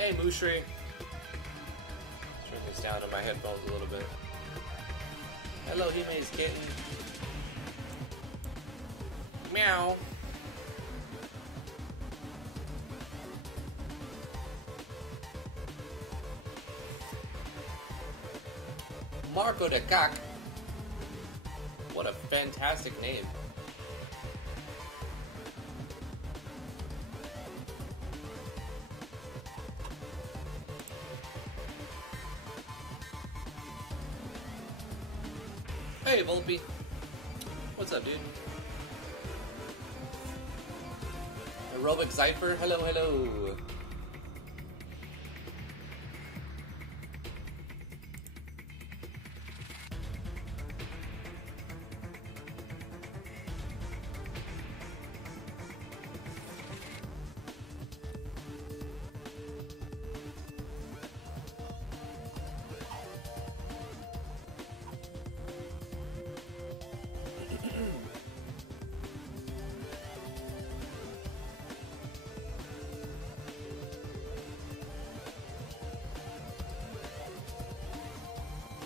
Hey, Mushri. Turn this down on my headphones a little bit. Hello, Hime's kitten. Meow. Marco de Cac. What a fantastic name. Hey, Volpe. What's up, dude? Aerobic Zypher. Hello, hello.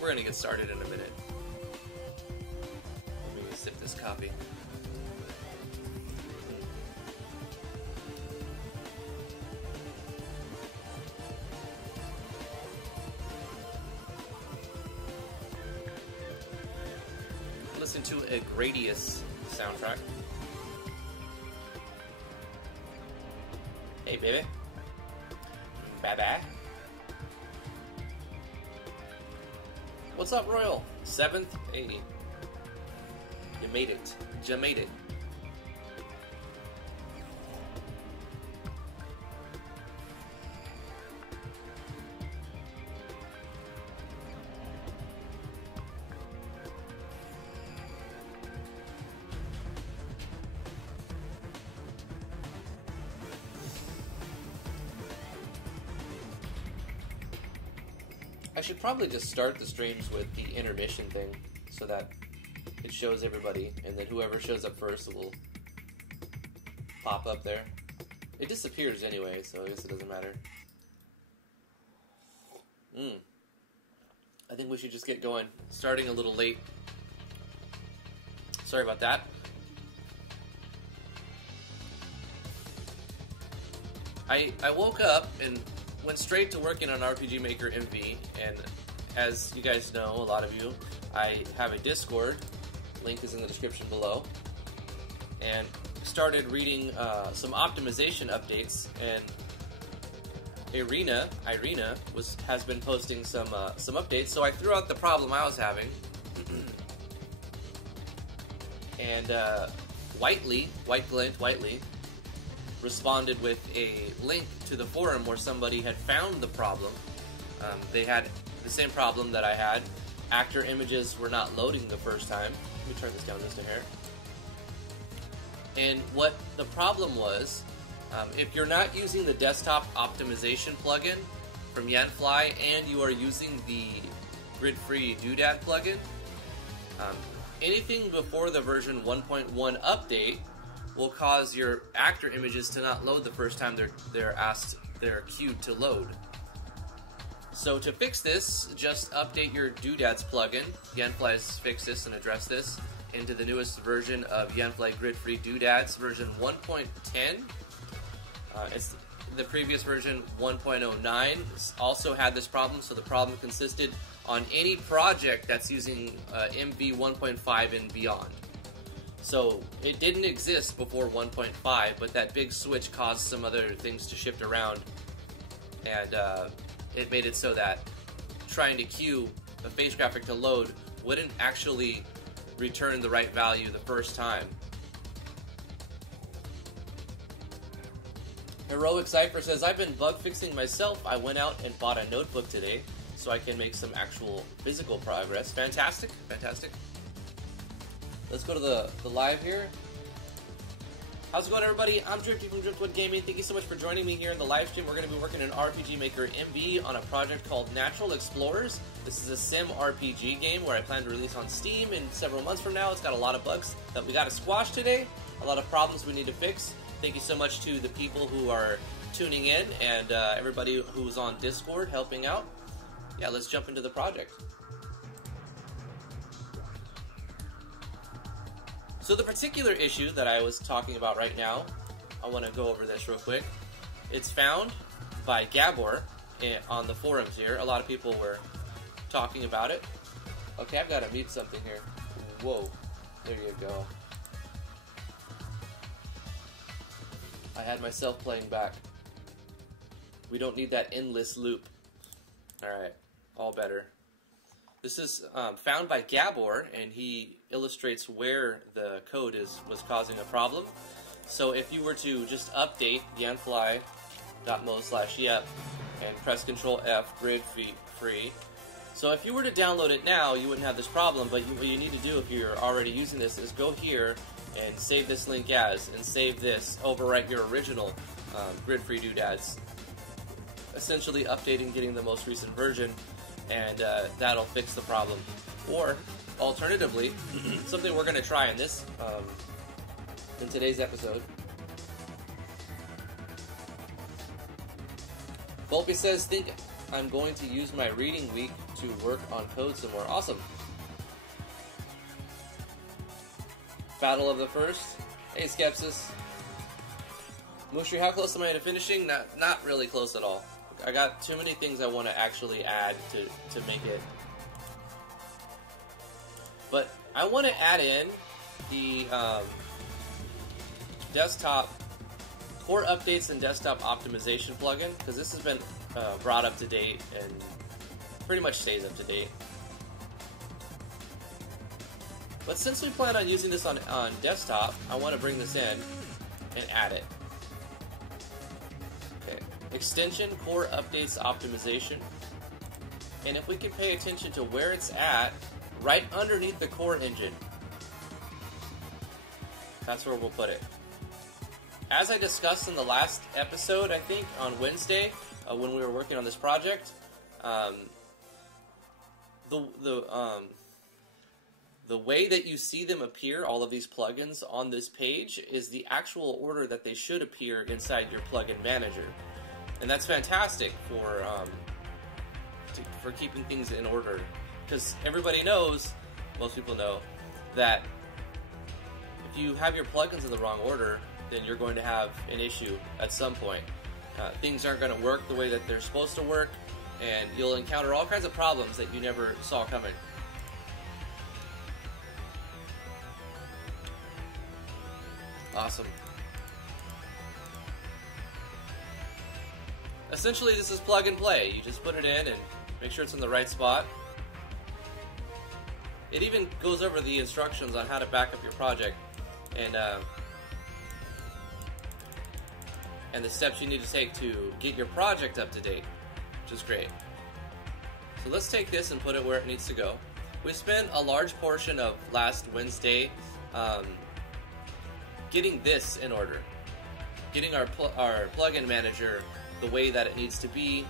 We're gonna get started in a minute. Let me sip this coffee. Listen to a Gradius soundtrack. Hey, baby. Bye-bye. What's up, Royal? 7th, 80. You made it. You made it. I should probably just start the streams with the intermission thing so that it shows everybody, and then whoever shows up first will pop up there. It disappears anyway, so I guess it doesn't matter. I think we should just get going. Starting a little late. Sorry about that. I woke up and went straight to working on RPG Maker MV, and as you guys know, a lot of you, I have a Discord, link is in the description below, and started reading some optimization updates, and Irina has been posting some updates, so I threw out the problem I was having, and Whiteley responded with a link to the forum where somebody had found the problem. They had the same problem that I had. Actor images were not loading the first time. Let me turn this down just a hair. And what the problem was, if you're not using the desktop optimization plugin from Yanfly and you are using the grid-free doodad plugin, anything before the version 1.1 update will cause your actor images to not load the first time they're queued to load. So to fix this, just update your doodads plugin. Yanfly has fixed this and addressed this into the newest version of Yanfly Grid-Free Doodads, version 1.10. It's the previous version 1.09 also had this problem, so the problem consisted on any project that's using MV 1.5 and beyond. So it didn't exist before 1.5, but that big switch caused some other things to shift around, and it made it so that trying to queue a face graphic to load wouldn't actually return the right value the first time. Heroic Cypher says, I've been bug fixing myself. I went out and bought a notebook today so I can make some actual physical progress. Fantastic, fantastic. Let's go to the live here. How's it going, everybody? I'm Drifty from Driftwood Gaming. Thank you so much for joining me here in the live stream. We're going to be working in RPG Maker MV on a project called Natural Explorers. This is a sim RPG game where I plan to release on Steam in several months from now. It's got a lot of bugs that we got to squash today, a lot of problems we need to fix. Thank you so much to the people who are tuning in and everybody who's on Discord helping out. Yeah, let's jump into the project. So the particular issue that I was talking about right now, I want to go over this real quick. It's found by Gabor on the forums here. A lot of people were talking about it. Okay, I've got to mute something here. Whoa, there you go. I had myself playing back. We don't need that endless loop. Alright, all better. This is found by Gabor, and he illustrates where the code was causing a problem. So if you were to just update yanfly.mo/yep and press Control F, grid free. So if you were to download it now, you wouldn't have this problem, but what you need to do if you're already using this is go here and save this link as, and save this, overwrite your original grid-free doodads. Essentially updating, getting the most recent version, and that'll fix the problem. Or, alternatively, something we're going to try in this, in today's episode. Volpe says, think I'm going to use my reading week to work on code some more. Awesome. Battle of the First. Hey, Skepsis. Mushri, how close am I to finishing? Not really close at all. I got too many things I want to actually add to make it. But I want to add in the desktop core updates and desktop optimization plugin, because this has been brought up to date and pretty much stays up to date. But since we plan on using this on desktop, I want to bring this in and add it. Okay, extension, core updates, optimization. And if we can pay attention to where it's at, right underneath the core engine, that's where we'll put it. As I discussed in the last episode, I think, on Wednesday, when we were working on this project, the way that you see them appear, all of these plugins on this page, is the actual order that they should appear inside your plugin manager. And that's fantastic for keeping things in order. Because everybody knows, most people know, that if you have your plugins in the wrong order, then you're going to have an issue at some point. Things aren't going to work the way that they're supposed to work, and you'll encounter all kinds of problems that you never saw coming. Awesome. Essentially, this is plug and play. You just put it in and make sure it's in the right spot. It even goes over the instructions on how to back up your project and the steps you need to take to get your project up to date, which is great. So let's take this and put it where it needs to go. We spent a large portion of last Wednesday getting this in order, getting our plugin manager the way that it needs to be,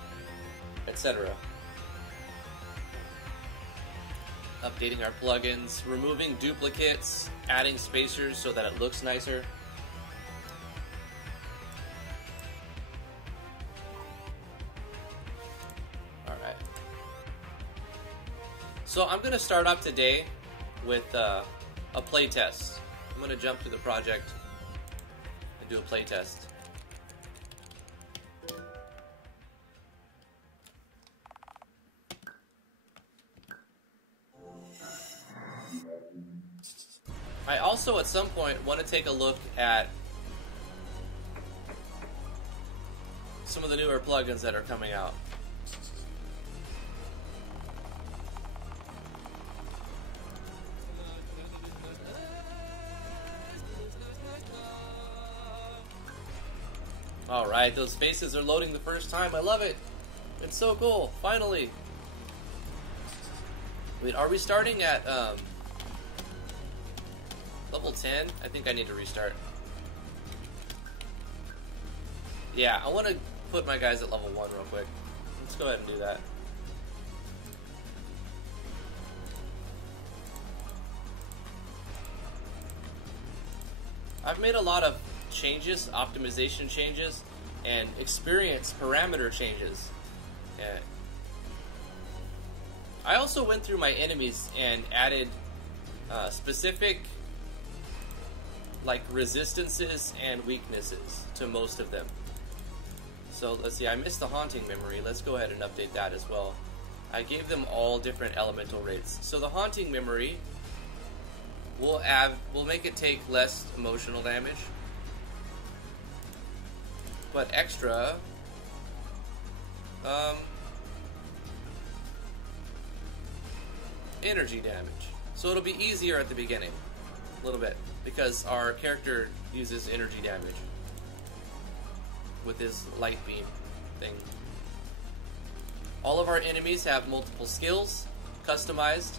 etc. Updating our plugins, removing duplicates, adding spacers so that it looks nicer. Alright. So I'm going to start off today with a play test. I'm going to jump to the project and do a play test. I also, at some point, want to take a look at some of the newer plugins that are coming out. Alright, those faces are loading the first time. I love it. It's so cool. Finally. Wait, are we starting at level 10? I think I need to restart. Yeah, I want to put my guys at level 1 real quick. Let's go ahead and do that. I've made a lot of changes, optimization changes, and experience parameter changes. I also went through my enemies and added specific like resistances and weaknesses to most of them. So let's see, I missed the haunting memory. Let's go ahead and update that as well. I gave them all different elemental rates. So the haunting memory will make it take less emotional damage, but extra energy damage. So it'll be easier at the beginning, a little bit, because our character uses energy damage with his light beam thing. All of our enemies have multiple skills, customized.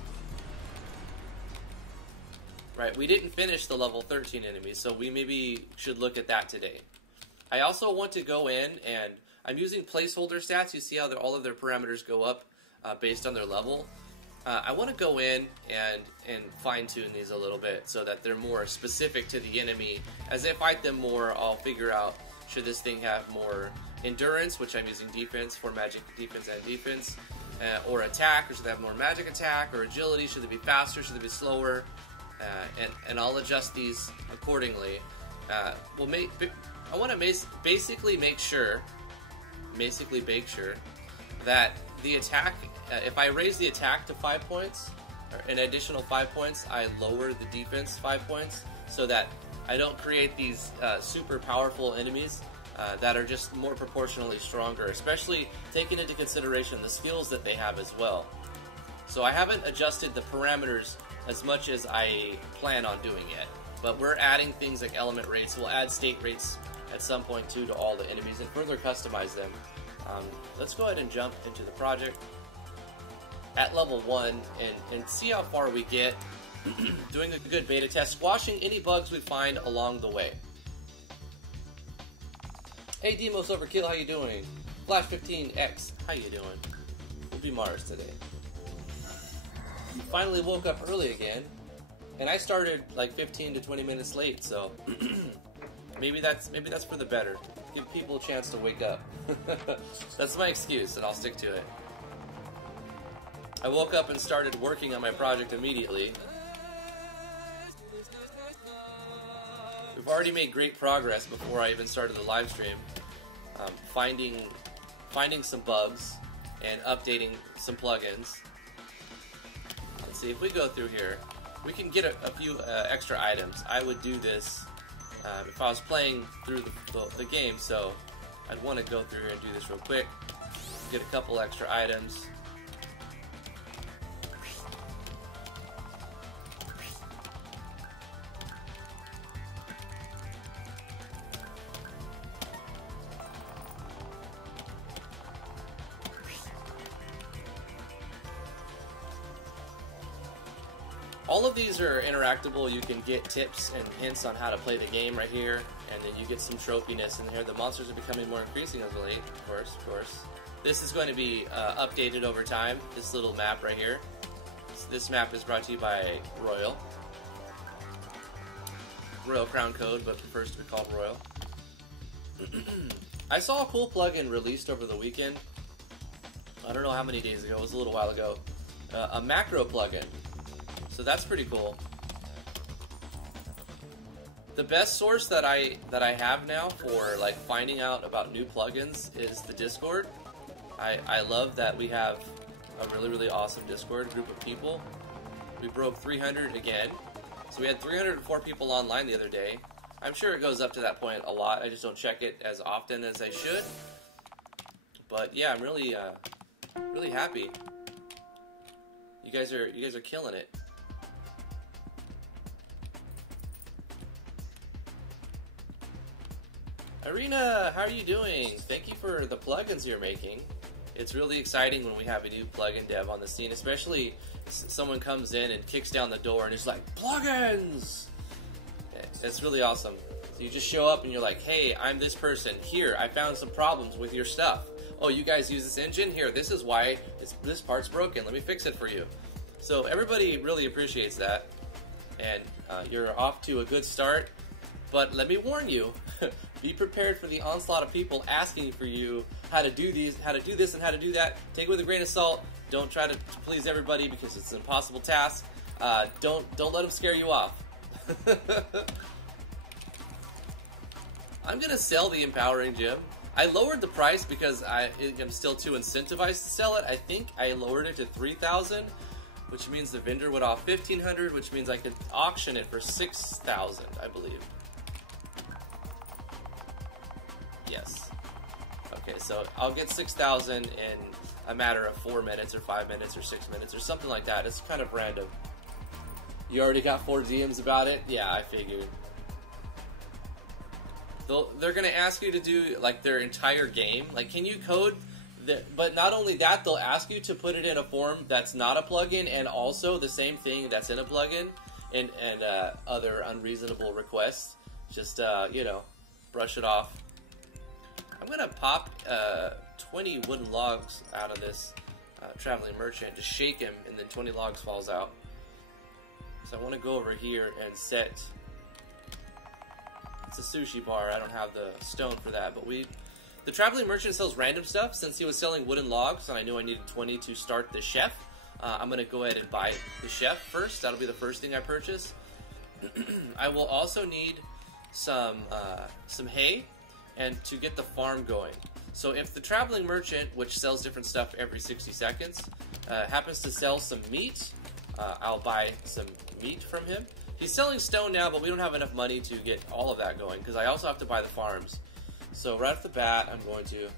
Right, we didn't finish the level 13 enemies, so we maybe should look at that today. I also want to go in, and I'm using placeholder stats. You see how all of their parameters go up based on their level. I want to go in and fine-tune these a little bit so that they're more specific to the enemy. As I fight them more, I'll figure out, should this thing have more endurance, which I'm using defense for magic defense and defense, or attack, or should they have more magic attack, or agility, should they be faster, should they be slower, and I'll adjust these accordingly. I want to basically make sure that the attack, if I raise the attack to 5 points, or an additional 5 points, I lower the defense 5 points, so that I don't create these super powerful enemies that are just more proportionally stronger, especially taking into consideration the skills that they have as well. So I haven't adjusted the parameters as much as I plan on doing yet, but we're adding things like element rates. We'll add state rates at some point too to all the enemies and further customize them. Let's go ahead and jump into the project at level 1 and see how far we get doing a good beta test, squashing any bugs we find along the way. Hey Demos Overkill, how you doing? Flash 15X, how you doing? We'll be Mars today. Finally woke up early again, and I started like 15 to 20 minutes late, so maybe that's for the better. Give people a chance to wake up. That's my excuse, and I'll stick to it. I woke up and started working on my project immediately. We've already made great progress before I even started the live stream, finding some bugs and updating some plugins. Let's see, if we go through here, we can get a few extra items. I would do this if I was playing through the game, so I'd want to go through here and do this real quick. Get a couple extra items. All of these are interactable. You can get tips and hints on how to play the game right here, and then you get some trophiness in here. The monsters are becoming more increasing as late, of course. This is going to be updated over time, this little map right here. So this map is brought to you by Royal Crown Code, but prefers to be called Royal. I saw a cool plugin released over the weekend. I don't know how many days ago, it was a little while ago. A macro plugin. So that's pretty cool. The best source that I have now for like finding out about new plugins is the Discord. I love that we have a really awesome Discord group of people. We broke 300 again. So we had 304 people online the other day. I'm sure it goes up to that point a lot. I just don't check it as often as I should. But yeah, I'm really happy. You guys are killing it. Irina, how are you doing? Thank you for the plugins you're making. It's really exciting when we have a new plugin dev on the scene, especially someone comes in and kicks down the door and is like, plugins! It's really awesome. So you just show up and you're like, hey, I'm this person. Here, I found some problems with your stuff. Oh, you guys use this engine? Here, this is why this part's broken. Let me fix it for you. So everybody really appreciates that. And you're off to a good start. But let me warn you, Be prepared for the onslaught of people asking for you how to do these, how to do this, and how to do that. Take it with a grain of salt. Don't try to please everybody because it's an impossible task. Don't let them scare you off. I'm gonna sell the empowering gym. I lowered the price because I'm still too incentivized to sell it. I think I lowered it to 3,000, which means the vendor would off 1,500, which means I could auction it for 6,000, I believe. Yes. Okay, so I'll get 6,000 in a matter of 4 minutes or 5 minutes or 6 minutes or something like that. It's kind of random. You already got 4 DMs about it? Yeah, I figured. They're going to ask you to do, like, their entire game. Like, can you code? But not only that, they'll ask you to put it in a form that's not a plugin and also the same thing that's in a plugin and other unreasonable requests. Just, you know, brush it off. I'm going to pop 20 wooden logs out of this traveling merchant to shake him, and then 20 logs falls out. So I want to go over here and set... It's a sushi bar. I don't have the stone for that, but the traveling merchant sells random stuff. Since he was selling wooden logs and I knew I needed 20 to start the chef, I'm going to go ahead and buy the chef first. That'll be the first thing I purchase. I will also need some hay and to get the farm going. So if the traveling merchant, which sells different stuff every 60 seconds, happens to sell some meat, I'll buy some meat from him. He's selling stone now, but we don't have enough money to get all of that going, because I also have to buy the farms. So right off the bat, I'm going to...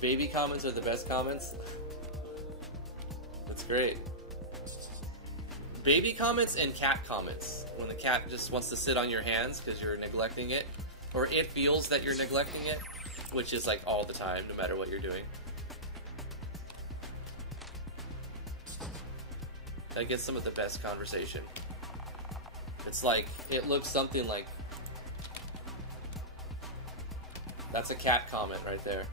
Baby comments are the best comments. That's great. Baby comments and cat comments. When the cat just wants to sit on your hands because you're neglecting it, or it feels that you're neglecting it, which is like all the time, no matter what you're doing. That gets some of the best conversation. It's like, it looks something like... That's a cat comment right there.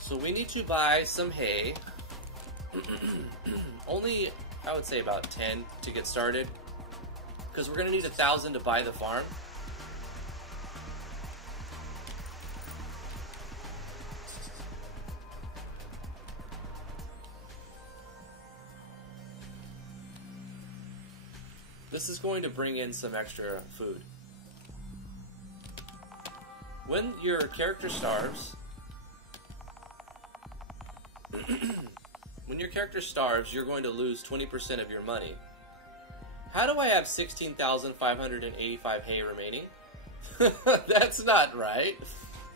So we need to buy some hay. Only, I would say about 10 to get started. Because we're going to need 1,000 to buy the farm. This is going to bring in some extra food. When your character starves... when your character starves, you're going to lose 20% of your money. How do I have 16,585 hay remaining? That's not right.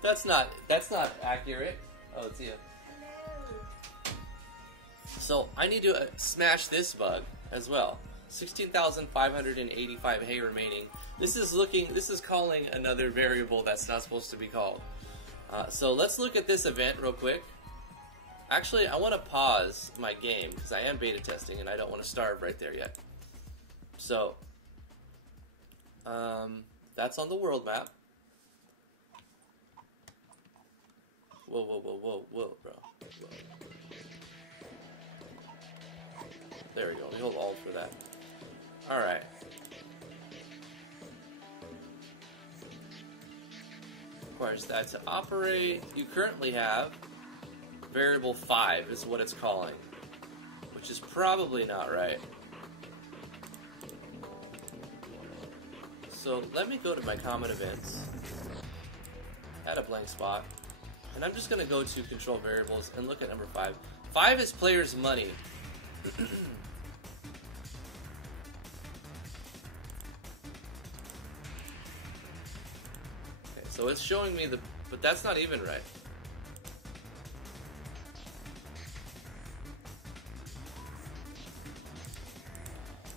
That's not accurate. Oh, it's you. So I need to smash this bug as well. 16,585 hay remaining. This is calling another variable that's not supposed to be called. So let's look at this event real quick. Actually, I want to pause my game because I am beta testing and I don't want to starve right there yet. So, that's on the world map. Whoa, whoa, whoa, whoa, whoa, bro. Whoa. There we go. We hold Alt for that. Alright. Requires that to operate. You currently have variable 5 is what it's calling, which is probably not right. So let me go to my common events, add a blank spot, and I'm just going to go to control variables and look at number 5. 5 is players' money. Okay, so it's showing me but that's not even right.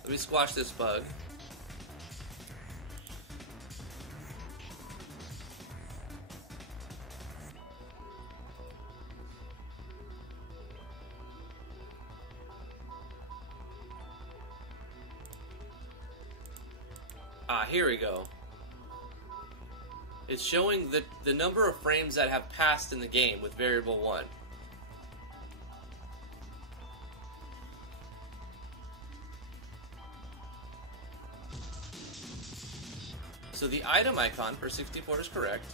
Let me squash this bug. Ah, here we go. It's showing the number of frames that have passed in the game with variable 1. So the item icon for 64 is correct,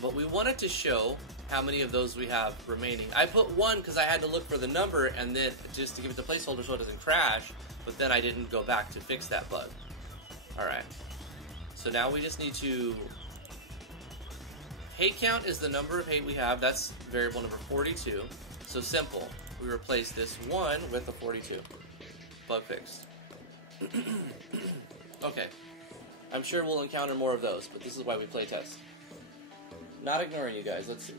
but we wanted to show how many of those we have remaining. I put 1 because I had to look for the number and then just to give it the placeholder so it doesn't crash, but then I didn't go back to fix that bug. Alright, so now we just need to... Hate count is the number of hate we have. That's variable number 42. So simple. We replace this 1 with a 42. Bug fixed. Okay. I'm sure we'll encounter more of those, but this is why we play test. Not ignoring you guys. Let's see.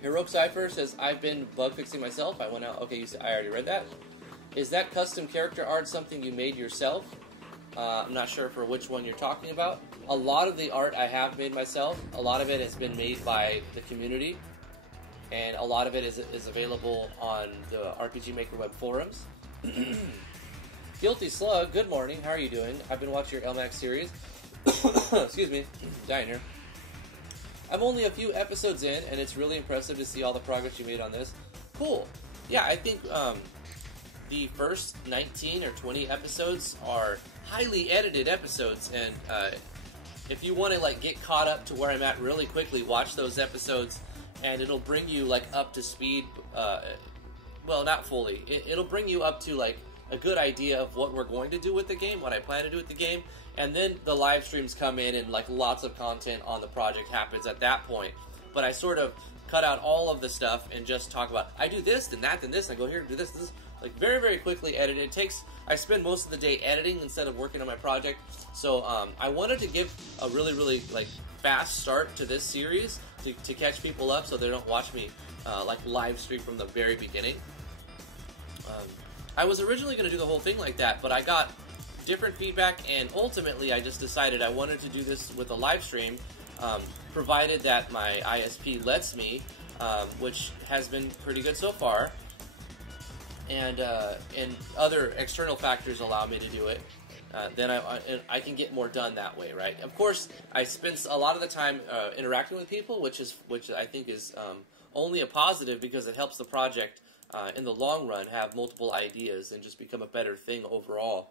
Heroic Cypher says, I've been bug fixing myself. I went out. Okay, I already read that. Is that custom character art something you made yourself? I'm not sure for which one you're talking about. A lot of the art I have made myself. A lot of it has been made by the community. And a lot of it is available on the RPG Maker web forums. Guilty Slug, good morning. How are you doing? I've been watching your LMAG series. Excuse me. Dying here. I'm only a few episodes in, and it's really impressive to see all the progress you made on this. Cool. Yeah, I think the first 19 or 20 episodes are highly edited episodes, and if you want to like get caught up to where I'm at really quickly, watch those episodes, and it'll bring you like up to speed. Well, not fully. It'll bring you up to like a good idea of what we're going to do with the game, what I plan to do with the game, and then the live streams come in and like lots of content on the project happens at that point. But I sort of cut out all of the stuff and just talk about, I do this, then that, then this, I go here, do this, like very, very quickly edited. I spend most of the day editing instead of working on my project. So I wanted to give a really, really like fast start to this series to catch people up so they don't watch me like live stream from the very beginning. I was originally going to do the whole thing like that, but I got different feedback, and ultimately I just decided I wanted to do this with a live stream, provided that my ISP lets me, which has been pretty good so far, and other external factors allow me to do it. Then I can get more done that way, right? Of course, I spend a lot of the time interacting with people, which I think is only a positive because it helps the project in the long run have multiple ideas and just become a better thing overall.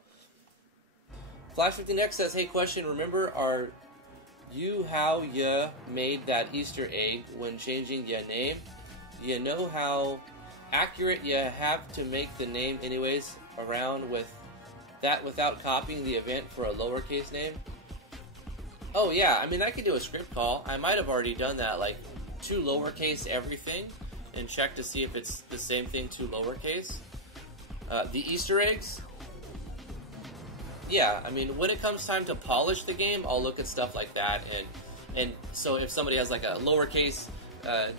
Flash15X says, hey, question, remember how you made that Easter egg when changing your name? You know how accurate you have to make the name anyways around with that without copying the event for a lowercase name? Oh yeah, I mean I could do a script call. I might have already done that, like to lowercase everything and check to see if it's the same thing to lowercase. The Easter eggs? Yeah, I mean when it comes time to polish the game, I'll look at stuff like that, and so if somebody has like a lowercase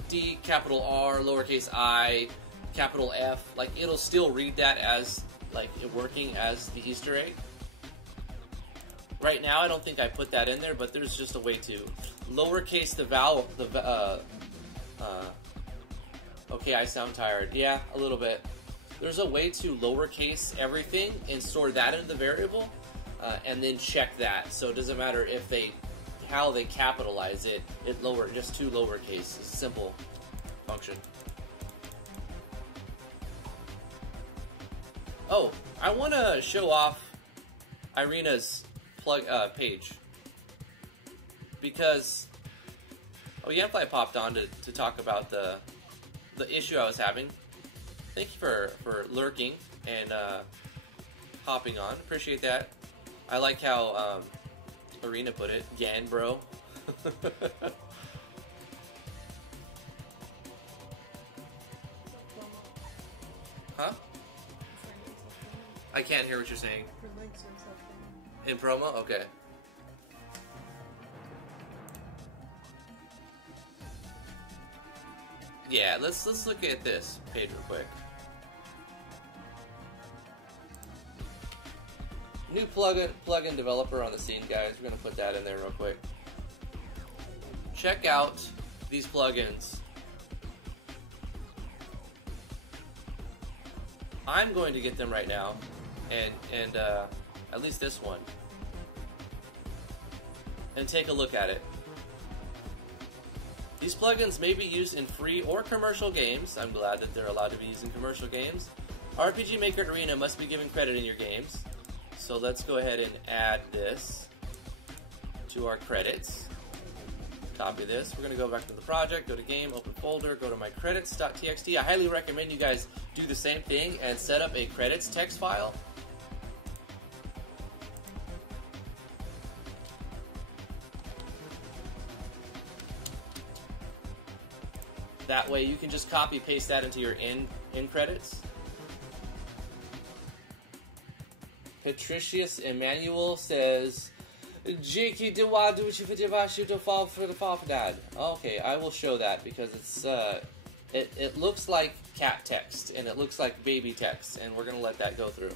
D, capital R, lowercase I, capital F, like it'll still read that as like working as the Easter egg. Right now I don't think I put that in there, but there's just a way to lowercase the vowel, okay, I sound tired. Yeah, a little bit. There's a way to lowercase everything and store that into the variable, and then check that. So it doesn't matter if how they capitalize it. Just two lowercase. It's a simple function. Oh, I want to show off Irina's page because Yanfly popped on to talk about the issue I was having. Thank you for lurking and hopping on. Appreciate that. I like how Irina put it. Yan, bro. Huh? I can't hear what you're saying. In promo? Okay. Yeah, let's look at this page real quick. New plugin developer on the scene, guys. We're gonna put that in there real quick. Check out these plugins. I'm going to get them right now, and at least this one. and take a look at it. These plugins may be used in free or commercial games. I'm glad that they're allowed to be used in commercial games. RPG Maker Arena must be given credit in your games. So let's go ahead and add this to our credits. Copy this. We're going to go back to the project, go to game, open folder, go to my credits.txt. I highly recommend you guys do the same thing and set up a credits text file. That way you can just copy paste that into your in credits. Patricius Emmanuel says, "Jiki dewa do to fall for the fall for dad." Okay, I will show that because it's it looks like cat text and it looks like baby text, and we're gonna let that go through.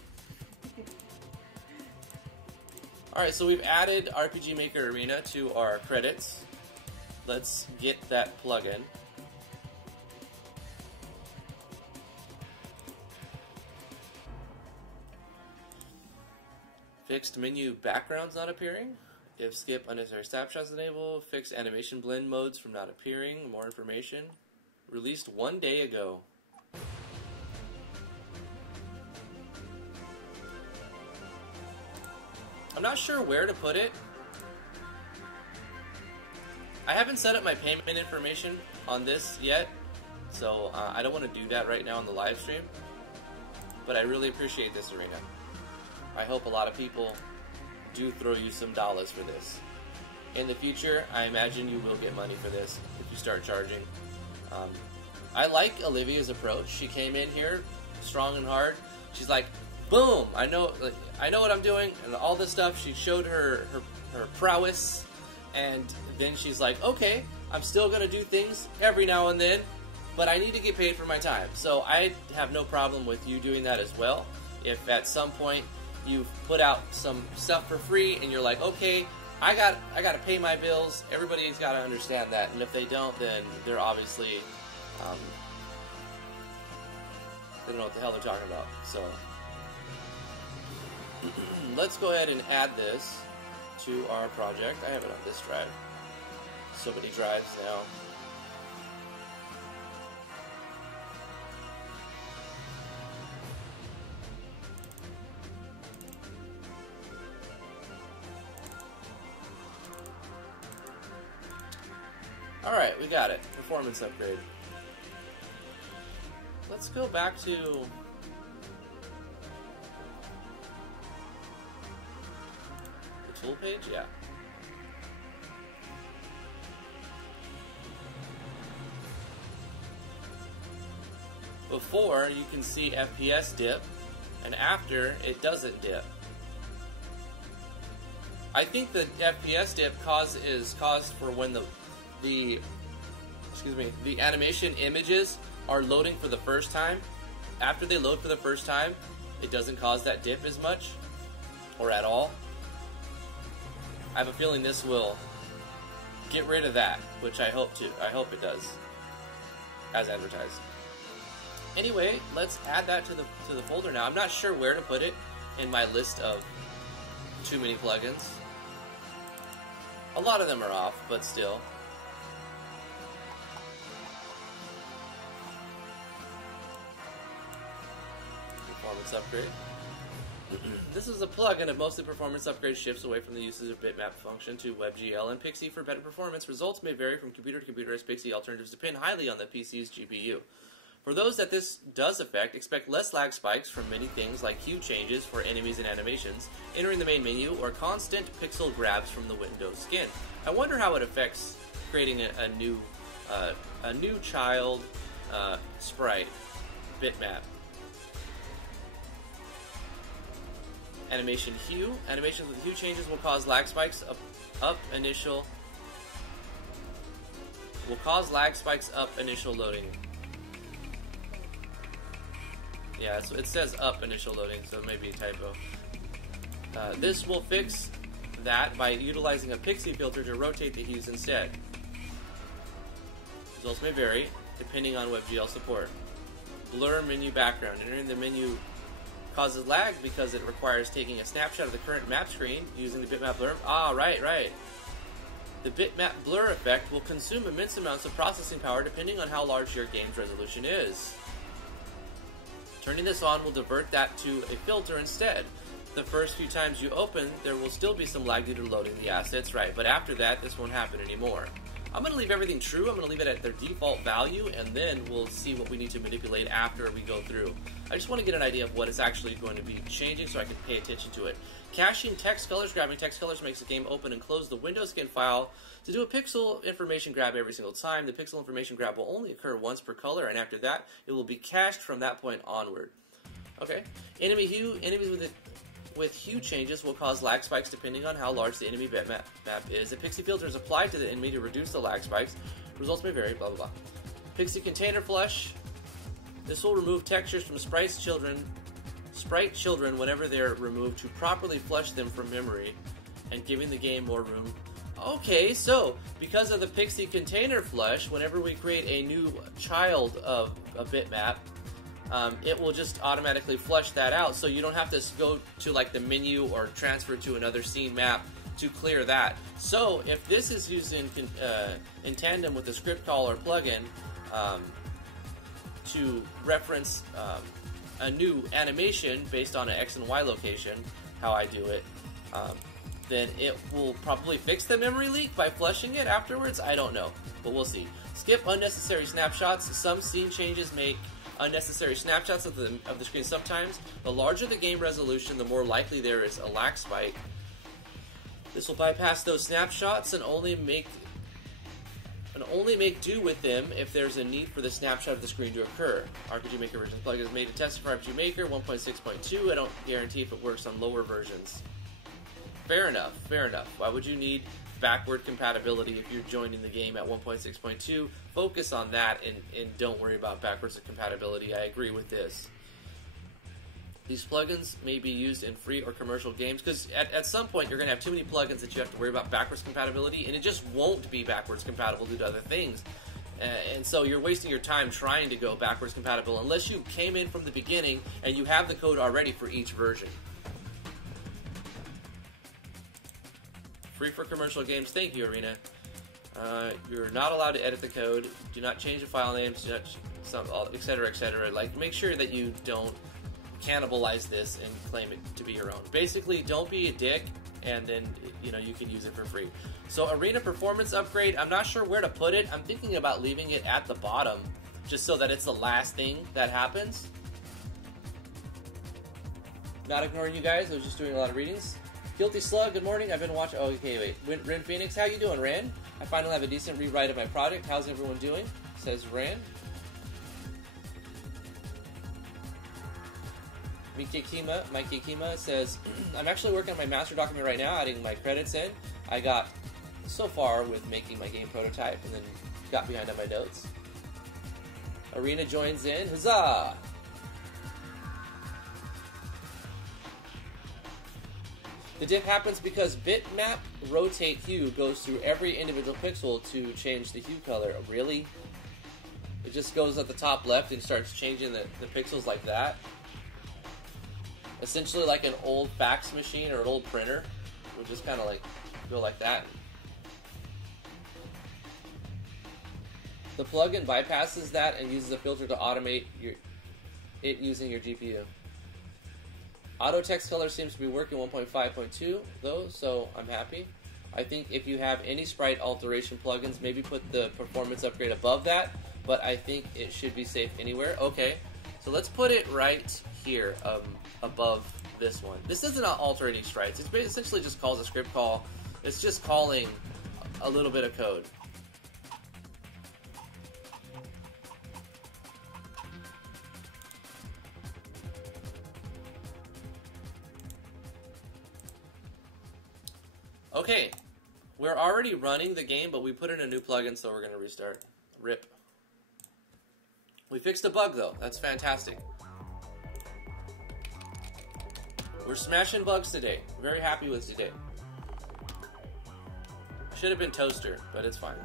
All right, so we've added RPG Maker Arena to our credits. Let's get that plugin. Fixed menu backgrounds not appearing. If skip unnecessary snapshots enabled. Fixed animation blend modes from not appearing. More information. Released 1 day ago. I'm not sure where to put it. I haven't set up my payment information on this yet, so I don't want to do that right now on the live stream. But I really appreciate this arena. I hope a lot of people do throw you some dollars for this. In the future, I imagine you will get money for this if you start charging. I like Olivia's approach. She came in here strong and hard. She's like, boom, I know what I'm doing, and all this stuff. She showed her prowess, and then she's like, okay, I'm still gonna do things every now and then, but I need to get paid for my time. So I have no problem with you doing that as well. If at some point you've put out some stuff for free and you're like, okay, I got to pay my bills. Everybody's got to understand that, and if they don't, then they're obviously they don't know what the hell they're talking about. So let's go ahead and add this to our project. I have it on this drive. So many drives now. Alright, we got it. Performance upgrade. Let's go back to the tool page, yeah. Before, you can see FPS dip, and after, it doesn't dip. I think the FPS dip is caused for when the animation images are loading for the first time. After they load for the first time, it doesn't cause that dip as much, or at all. I have a feeling this will get rid of that, which I hope it does, as advertised. Anyway, let's add that to the folder now. I'm not sure where to put it in my list of too many plugins. A lot of them are off, but still. Performance upgrade. This is a plugin of mostly performance upgrade shifts away from the usage of bitmap function to WebGL and Pixie for better performance. Results may vary from computer to computer as Pixie alternatives depend highly on the PC's GPU. For those that this does affect, expect less lag spikes from many things like hue changes for enemies and animations, entering the main menu, or constant pixel grabs from the Windows skin. I wonder how it affects creating a new child sprite bitmap. Animation hue. Animations with hue changes will cause lag spikes up initial loading. Yeah, so it says up initial loading, so it may be a typo. This will fix that by utilizing a Pixie filter to rotate the hues instead. Results may vary depending on WebGL support. Blur menu background. Entering the menu causes lag because it requires taking a snapshot of the current map screen using the bitmap blur. Ah, right. The bitmap blur effect will consume immense amounts of processing power depending on how large your game's resolution is. Turning this on will divert that to a filter instead. The first few times you open, there will still be some lag due to loading the assets, right? But after that, this won't happen anymore. I'm going to leave everything true. I'm going to leave it at their default value, and then we'll see what we need to manipulate after we go through. I just want to get an idea of what is actually going to be changing so I can pay attention to it. Caching text colors. Grabbing text colors makes the game open and close the window skin file to do a pixel information grab every single time. The pixel information grab will only occur once per color, and after that, it will be cached from that point onward. Okay. Enemy hue. Enemies with hue changes will cause lag spikes depending on how large the enemy bitmap is. A pixie filter is applied to the enemy to reduce the lag spikes. Results may vary, blah, blah, blah. Pixie container flush. This will remove textures from sprite children whenever they're removed to properly flush them from memory and giving the game more room. Okay, so because of the pixie container flush, whenever we create a new child of a bitmap, it will just automatically flush that out, so you don't have to go to like the menu or transfer to another scene map to clear that. So if this is used in tandem with the script call or plugin to reference a new animation based on an X and Y location, how I do it, then it will probably fix the memory leak by flushing it afterwards. I don't know, but we'll see. Skip unnecessary snapshots. Some scene changes make unnecessary snapshots of the screen sometimes. The larger the game resolution, the more likely there is a lag spike. This will bypass those snapshots and only make do with them if there's a need for the snapshot of the screen to occur. RPG Maker version plugin is made to test for RPG Maker 1.6.2. I don't guarantee if it works on lower versions. Fair enough, fair enough. Why would you need backward compatibility if you're joining the game at 1.6.2? Focus on that and don't worry about backwards compatibility. I agree with this. These plugins may be used in free or commercial games, because at some point you're going to have too many plugins that you have to worry about backwards compatibility, and it just won't be backwards compatible due to other things. And so you're wasting your time trying to go backwards compatible unless you came in from the beginning and you have the code already for each version. Free for commercial games. Thank you, Arena. You're not allowed to edit the code. Do not change the file names. Do not, etc., etc. Like, make sure that you don't cannibalize this and claim it to be your own. Basically, don't be a dick, and then you can use it for free. So, Arena performance upgrade. I'm not sure where to put it. I'm thinking about leaving it at the bottom, just so that it's the last thing that happens. Not ignoring you guys. I was just doing a lot of readings. Guilty Slug, good morning. I've been watching. Oh, okay, wait. Ren Phoenix, how you doing, Ren? I finally have a decent rewrite of my project. How's everyone doing? Says Ren. Mike Kima says, I'm actually working on my master document right now, adding my credits in. I got so far with making my game prototype and then got behind on my notes. Arena joins in. Huzzah! The dip happens because bitmap rotate hue goes through every individual pixel to change the hue color. Really? It just goes at the top left and starts changing the pixels like that? Essentially like an old fax machine or an old printer. It would just kind of like go like that. The plugin bypasses that and uses a filter to automate it using your GPU. Auto text color seems to be working 1.5.2 though, so I'm happy. I think if you have any sprite alteration plugins, maybe put the performance upgrade above that, but I think it should be safe anywhere. Okay, so let's put it right here above this one. This doesn't alter any sprites. It essentially just calls a script call. It's just calling a little bit of code. Okay, we're already running the game, but we put in a new plugin, so we're going to restart. RIP. We fixed a bug, though. That's fantastic. We're smashing bugs today. Very happy with today. Should have been Toaster, but it's fine.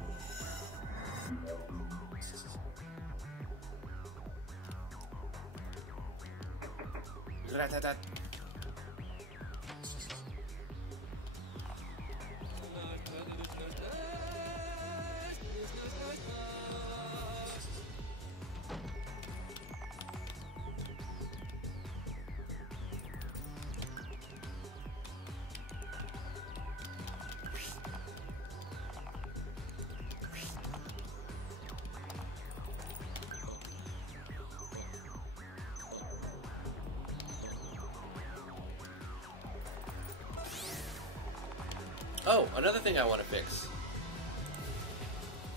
Oh, another thing I want to fix.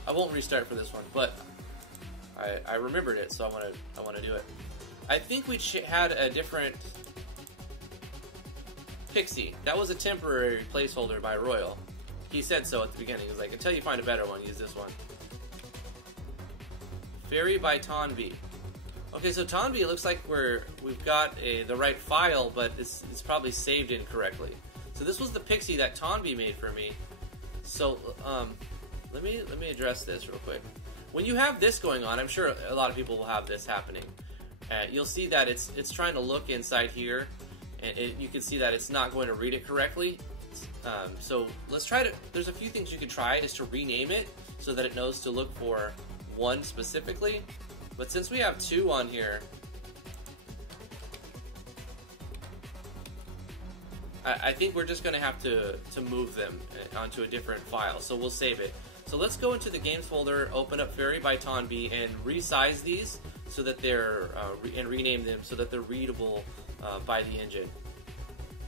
I won't restart for this one, but I remembered it, so I want to do it. I think we had a different Pixie. That was a temporary placeholder by Royal. He said so at the beginning. He was like, until you find a better one, use this one. Fairy by Tonby. Okay, so Tonby looks like we've got the right file, but it's probably saved incorrectly. So this was the Pixie that Tonby made for me. So let me address this real quick. When you have this going on, I'm sure a lot of people will have this happening. You'll see that it's trying to look inside here, and you can see that it's not going to read it correctly. So let's try to. There's a few things you could try is to rename it so that it knows to look for one specifically. But since we have two on here, I think we're just going to have to move them onto a different file. So we'll save it. So let's go into the games folder, open up Fairy by Tonby, and resize these so that they're and rename them so that they're readable by the engine.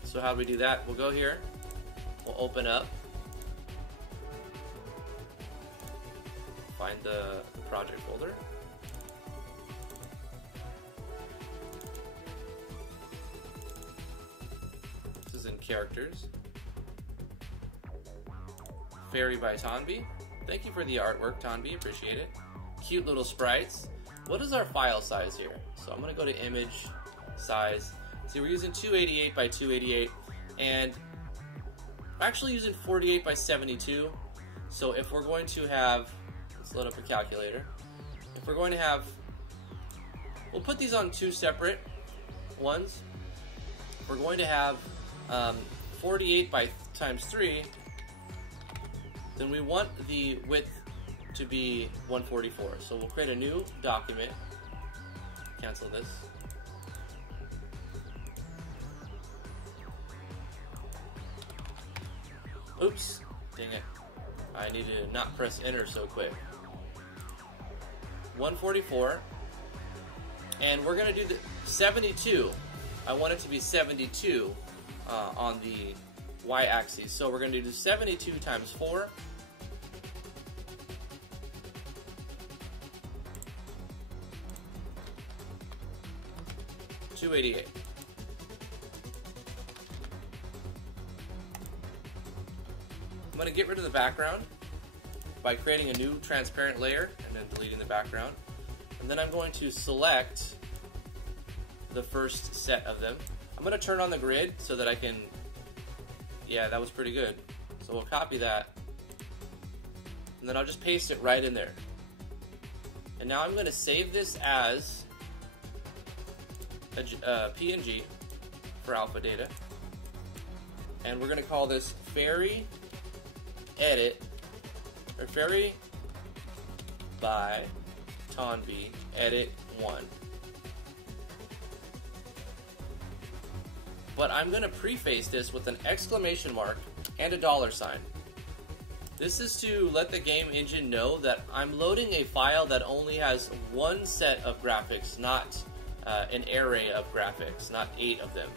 So how do we do that? We'll go here. We'll open up, find the project folder. This is in characters. Fairy by Tonby. Thank you for the artwork, Tonby. Appreciate it. Cute little sprites. What is our file size here? So I'm going to go to image size. See, we're using 288 by 288, and we're actually using 48 by 72. So if we're going to have, let's load up a calculator. If we're going to have, we'll put these on two separate ones. If we're going to have 48 by times 3, then we want the width to be 144. So we'll create a new document. Cancel this. Oops, dang it. I need to not press enter so quick. 144. And we're going to do the 72. I want it to be 72 on the y-axis. So we're going to do 72 times 4. $288. I'm going to get rid of the background by creating a new transparent layer and then deleting the background. And then I'm going to select the first set of them. I'm going to turn on the grid so that I can, yeah, that was pretty good. So we'll copy that. And then I'll just paste it right in there. And now I'm going to save this as a PNG for alpha data. And we're going to call this Fairy Edit, or Fairy by Tonby Edit 1. But I'm going to preface this with an exclamation mark and a $sign. This is to let the game engine know that I'm loading a file that only has one set of graphics, not an array of graphics, not 8 of them.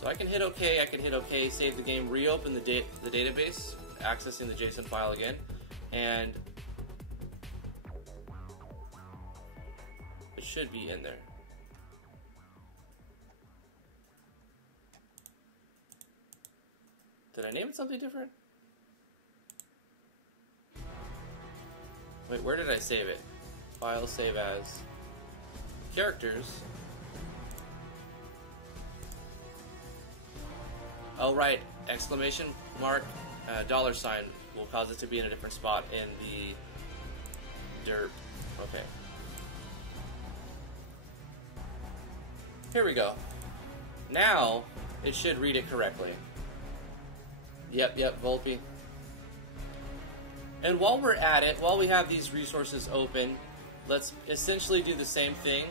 So I can hit OK, I can hit OK, save the game, reopen the database, accessing the JSON file again, and it should be in there. Did I name it something different? Wait, where did I save it? File, save as, characters. Oh right, exclamation mark, $sign will cause it to be in a different spot in the derp. Okay. Here we go. Now it should read it correctly. Yep, Volpe. And while we're at it, while we have these resources open, let's essentially do the same thing,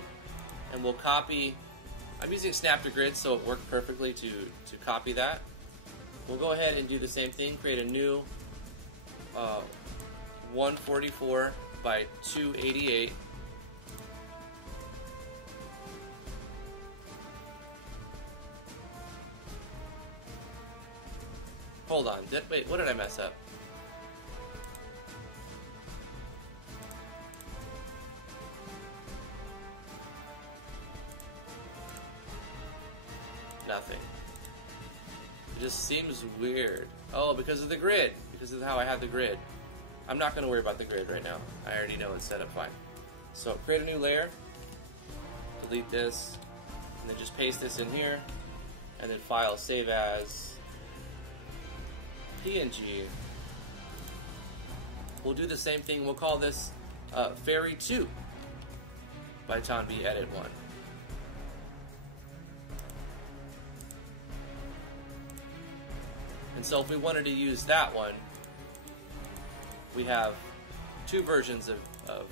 and we'll copy. I'm using Snap to Grid, so it worked perfectly to copy that. We'll go ahead and do the same thing, create a new 144 by 288. Hold on. Wait, what did I mess up? Nothing. It just seems weird. Oh, because of the grid. Because of how I have the grid. I'm not going to worry about the grid right now. I already know it's set up fine. So, create a new layer. Delete this. And then just paste this in here. And then file save as PNG. We'll do the same thing. We'll call this Fairy 2 by Tanvi Edit 1. And so if we wanted to use that one, we have two versions of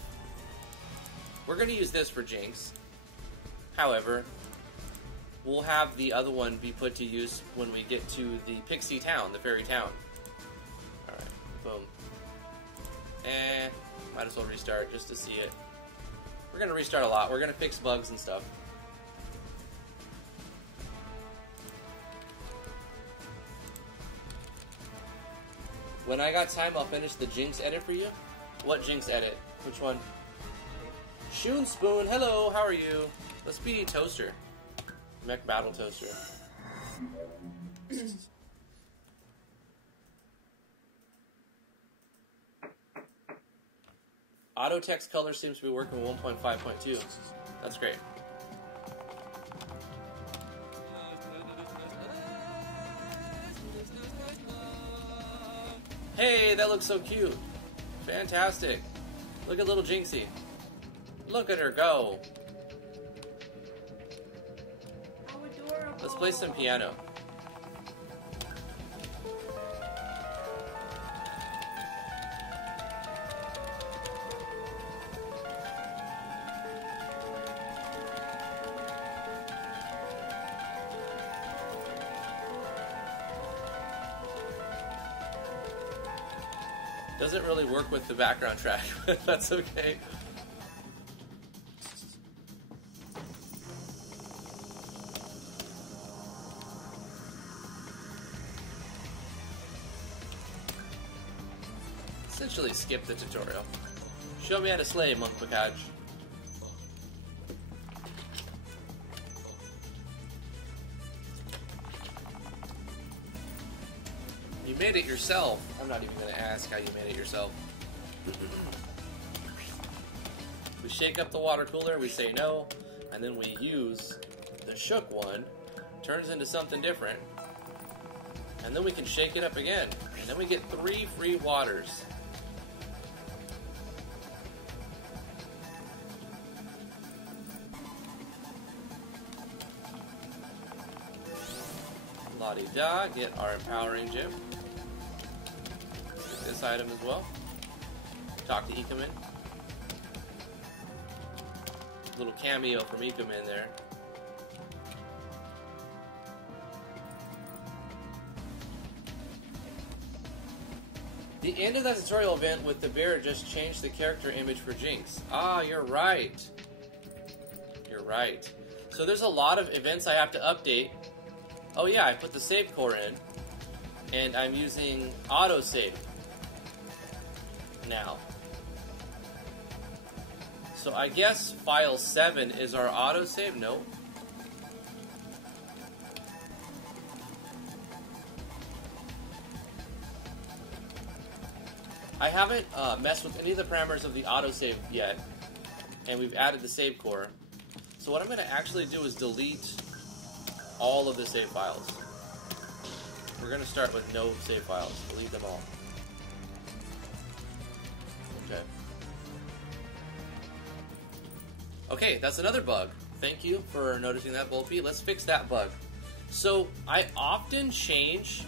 we're going to use this for Jinx. However, we'll have the other one be put to use when we get to the Pixie Town, the Fairy Town. Alright, boom. Might as well restart just to see it. We're going to restart a lot. We're going to fix bugs and stuff. When I got time, I'll finish the Jinx edit for you. What Jinx edit? Which one? Shoon Spoon, hello, how are you? Let's be Toaster. Mech Battle Toaster. Auto text color seems to be working with 1.5.2. That's great. Hey, that looks so cute. Fantastic. Look at little Jinxie. Look at her go. How adorable. Let's play some piano. Doesn't really work with the background track, but that's okay. Essentially skip the tutorial. Show me how to slay, Monk Bacaj. You made it yourself. I'm not even going to ask how you made it yourself. We shake up the water cooler, we say no, and then we use the shook one, turns into something different, and then we can shake it up again, and then we get 3 free waters. La-di-da, get our empowering gem. Get this item as well. Talk to Ikumen. Little cameo from Ikumen there. The end of that tutorial event with the bear just changed the character image for Jinx. Ah, you're right. You're right. So there's a lot of events I have to update. Oh yeah, I put the save core in, and I'm using autosave now. So I guess file 7 is our autosave? No. I haven't messed with any of the parameters of the autosave yet, and we've added the save core. So what I'm going to actually do is delete all of the save files. We're going to start with no save files. Delete them all. Okay. Okay, that's another bug. Thank you for noticing that, Volpe. Let's fix that bug. So, I often change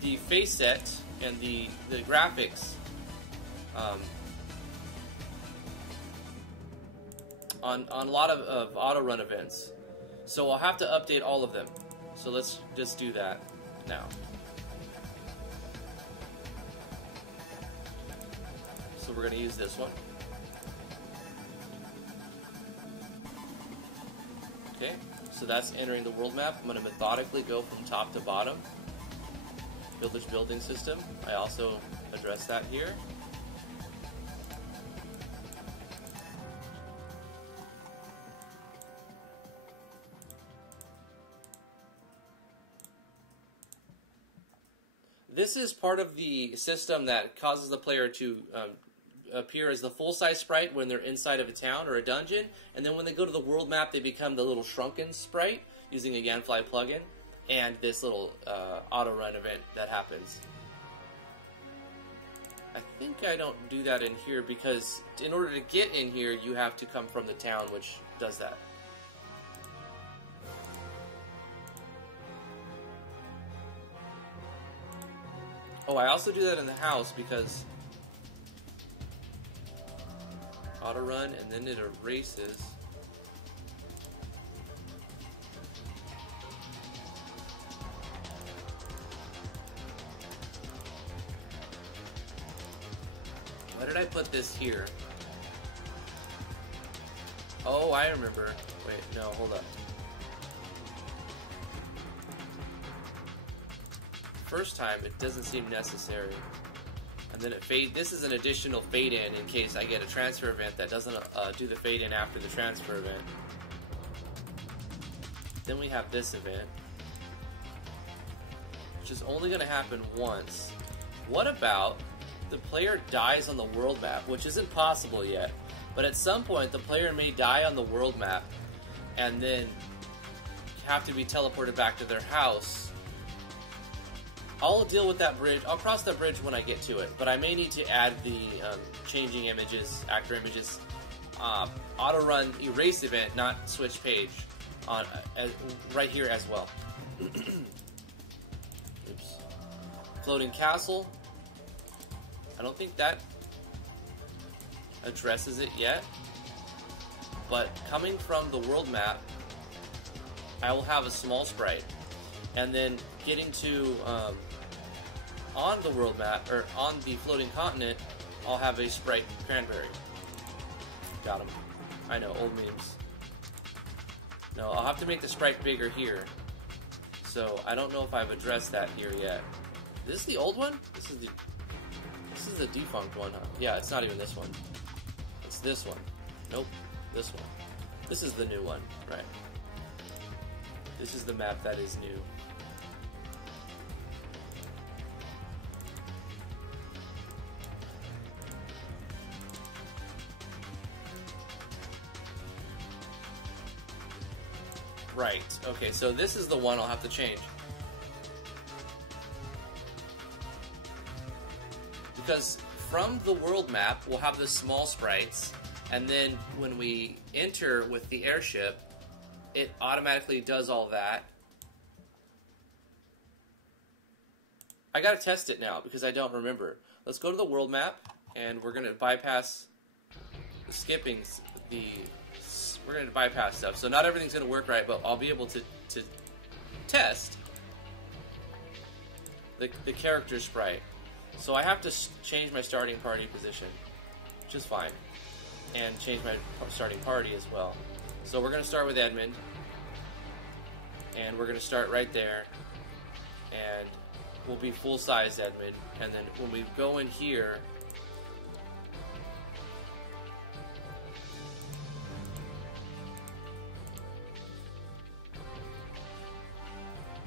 the face set and the graphics on a lot of auto run events. So I'll have to update all of them. So let's just do that now. So we're going to use this one. Okay, so that's entering the world map. I'm going to methodically go from top to bottom. village building system. I also addressed that here. This is part of the system that causes the player to appear as the full-size sprite when they're inside of a town or a dungeon, and then when they go to the world map, they become the little shrunken sprite using a Ganfly plugin, and this little auto-run event that happens. I think I don't do that in here because in order to get in here, you have to come from the town, which does that. Oh, I also do that in the house because auto run and then it erases. Why did I put this here? Oh, I remember. Wait, no, hold up. First time it doesn't seem necessary, and then it fade. This is an additional fade in case I get a transfer event that doesn't do the fade in after the transfer event. Then we have this event, which is only going to happen once. What about the player dies on the world map, which isn't possible yet, but at some point the player may die on the world map and then have to be teleported back to their house. I'll deal with that bridge. I'll cross that bridge when I get to it, but I may need to add the changing images, actor images, auto run erase event, not switch page, on right here as well. Oops. Floating castle. I don't think that addresses it yet, but coming from the world map, I will have a small sprite, and then getting to on the world map, or on the floating continent, I'll have a sprite cranberry. Got him. I know, old memes. No, I'll have to make the sprite bigger here. So I don't know if I've addressed that here yet. Is this the old one? This is the defunct one, huh? Yeah, it's not even this one. It's this one. Nope, this one. This is the new one, right? This is the map that is new. Right, okay, so this is the one I'll have to change. Because from the world map, we'll have the small sprites, and then when we enter with the airship, it automatically does all that. I gotta test it now, because I don't remember. Let's go to the world map, and we're gonna bypass the skippings, we're going to bypass stuff, so not everything's going to work right, but I'll be able to test the character sprite. So I have to change my starting party position, which is fine, and change my starting party as well. So we're going to start with Edmund, and we're going to start right there, and we'll be full-size Edmund, and then when we go in here,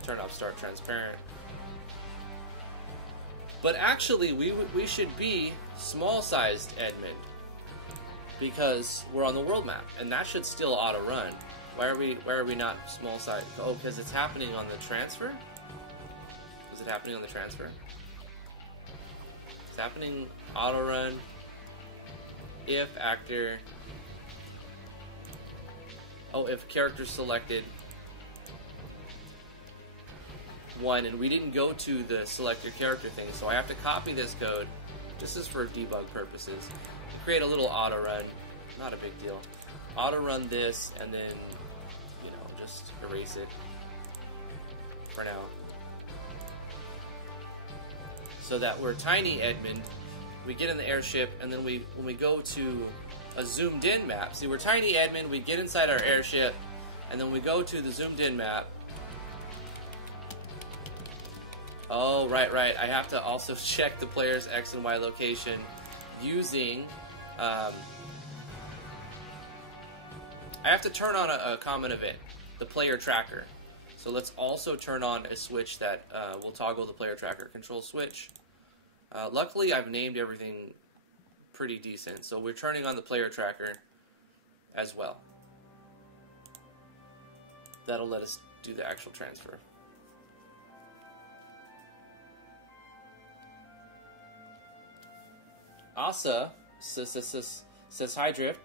turn off start transparent. But actually, we should be small-sized Edmund because we're on the world map, and that should still auto-run. Why are we not small-sized? Oh, because it's happening on the transfer? Is it happening on the transfer? It's happening auto-run if actor... Oh, if character selected one, and we didn't go to the select your character thing, so I have to copy this code. This is for debug purposes. Create a little auto run, not a big deal. Auto run this, and then, you know, just erase it for now. So that we're tiny Edmund, we get in the airship, and then when we go to a zoomed in map, see, we're tiny Edmund, we get inside our airship, and then we go to the zoomed in map. Oh, right. I have to also check the player's X and Y location using... I have to turn on a common event, the player tracker. So let's also turn on a switch that will toggle the player tracker. Control switch. Luckily, I've named everything pretty decent. So we're turning on the player tracker as well. That'll let us do the actual transfer. Asa says, hi Drift.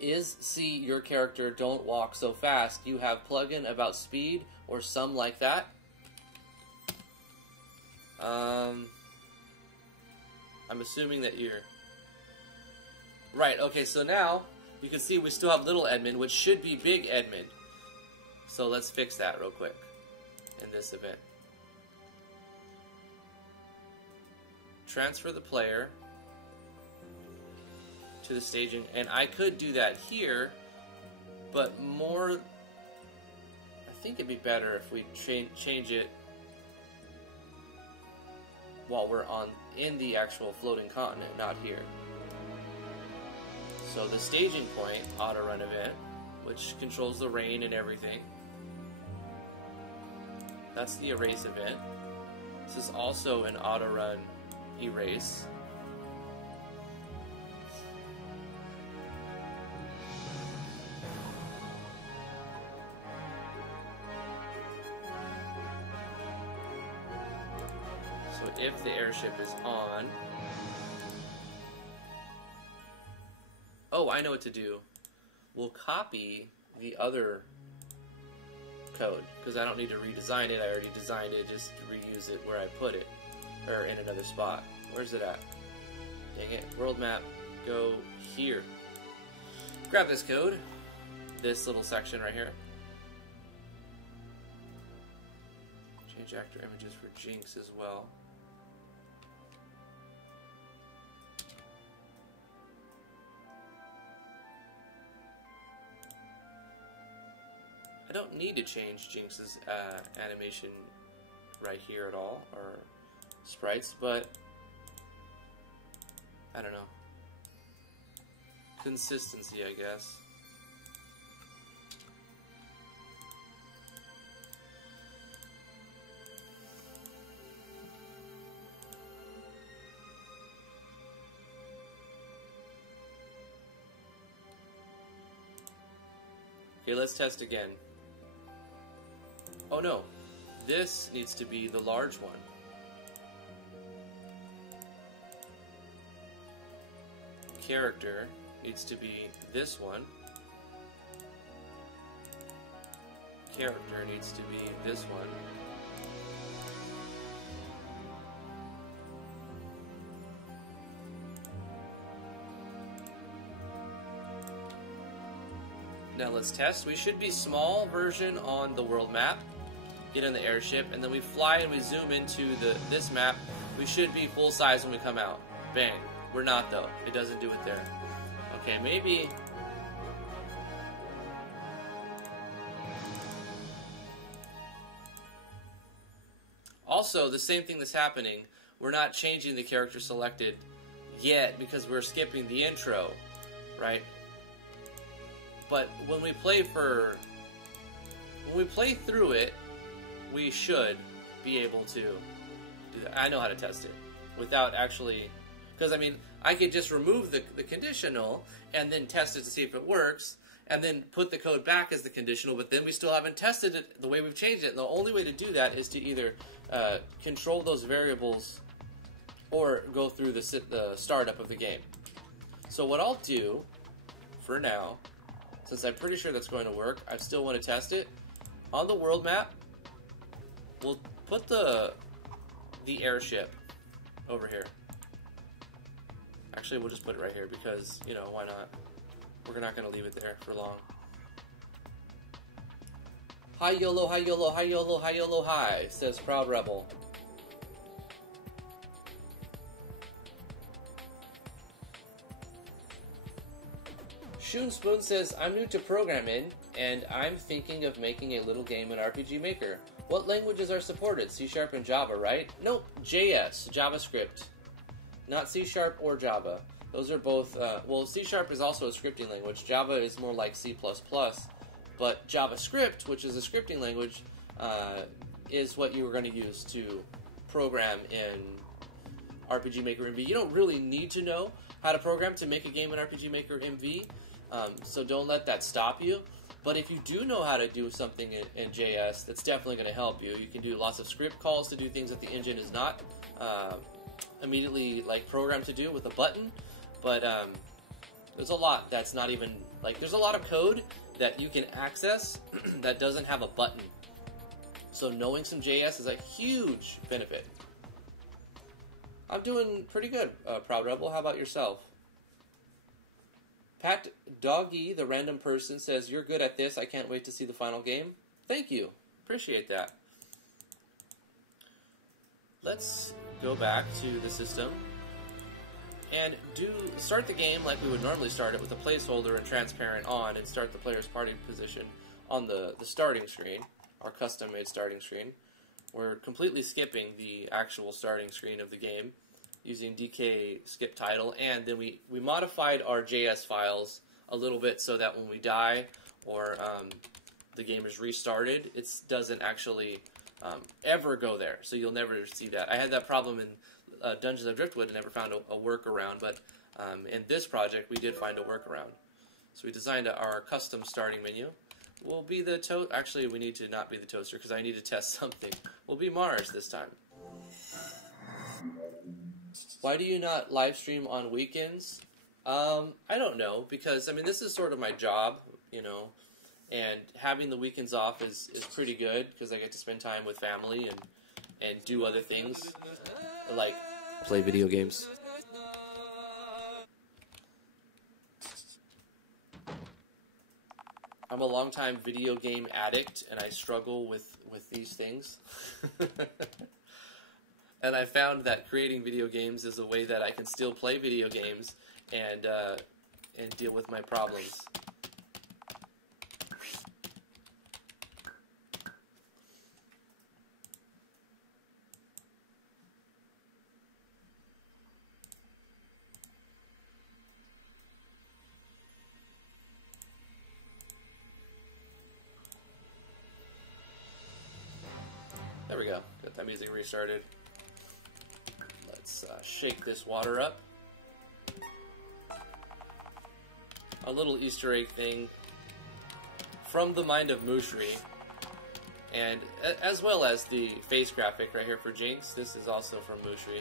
Is see your character don't walk so fast. You have plugin about speed or some like that? I'm assuming that you're... Right, okay, so now you can see we still have little Edmund, which should be big Edmund. So let's fix that real quick in this event. Transfer the player to the staging, and I could do that here, but more, I think it'd be better if we change it while we're in the actual floating continent, not here. So the staging point auto run event, which controls the rain and everything. That's the erase event. This is also an auto run erase. If the airship is on... Oh, I know what to do. We'll copy the other code, because I don't need to redesign it. I already designed it, just reuse it where I put it. Or in another spot. Where's it at? Dang it. World map. Go here. Grab this code. This little section right here. Change actor images for Jinx as well. I don't need to change Jinx's animation right here at all, or sprites, but I don't know. Consistency, I guess. Okay, let's test again. Oh no, this needs to be the large one. Character needs to be this one. Character needs to be this one. Now let's test. We should be small version on the world map. Get in the airship, and then we fly and we zoom into this map. We should be full size when we come out. Bang. We're not though. It doesn't do it there. Okay, maybe... Also, the same thing that's happening, we're not changing the character selected yet because we're skipping the intro, right? But when we play through it, we should be able to do that. I know how to test it without actually, because I mean, I could just remove the conditional and then test it to see if it works, and then put the code back as the conditional, but then we still haven't tested it the way we've changed it. And the only way to do that is to either control those variables or go through the startup of the game. So what I'll do for now, since I'm pretty sure that's going to work, I still want to test it. On the world map, we'll put the airship over here. Actually, we'll just put it right here because, you know, why not? We're not going to leave it there for long. Hi YOLO, hi YOLO, hi YOLO, hi YOLO, hi, says Proud Rebel. Shoon Spoon says, I'm new to programming, and I'm thinking of making a little game in RPG Maker. What languages are supported? C# and Java, right? Nope, JS, JavaScript. Not C# or Java. Those are both, well, C# is also a scripting language. Java is more like C++. But JavaScript, which is a scripting language, is what you were going to use to program in RPG Maker MV. You don't really need to know how to program to make a game in RPG Maker MV, so don't let that stop you. But if you do know how to do something in JS, that's definitely going to help you. You can do lots of script calls to do things that the engine is not immediately like programmed to do with a button. But there's a lot that's not even like, there's a lot of code that you can access that doesn't have a button. So knowing some JS is a huge benefit. I'm doing pretty good, Proud Rebel. How about yourself? Pat Doggy, the random person, says, "You're good at this. I can't wait to see the final game." Thank you. Appreciate that. Let's go back to the system and start the game like we would normally start it, with a placeholder and transparent on, and start the player's party position on the starting screen, our custom-made starting screen. We're completely skipping the actual starting screen of the game using DK skip title, and then we modified our JS files a little bit so that when we die or the game is restarted, it doesn't actually ever go there, so you'll never see that. I had that problem in Dungeons of Driftwood and never found a workaround, but in this project we did find a workaround. So we designed our custom starting menu. We'll be the actually, we need to not be the toaster because I need to test something. We'll be Mars this time. Why do you not live stream on weekends? I don't know, because I mean, this is sort of my job, you know, and having the weekends off is pretty good because I get to spend time with family and do other things like play video games. I'm a longtime video game addict, and I struggle with these things. And I found that creating video games is a way that I can still play video games and deal with my problems. There we go. Got that music restarted. Let's shake this water up. A little Easter egg thing from the mind of Mushri, and as well as the face graphic right here for Jinx. This is also from Mushri.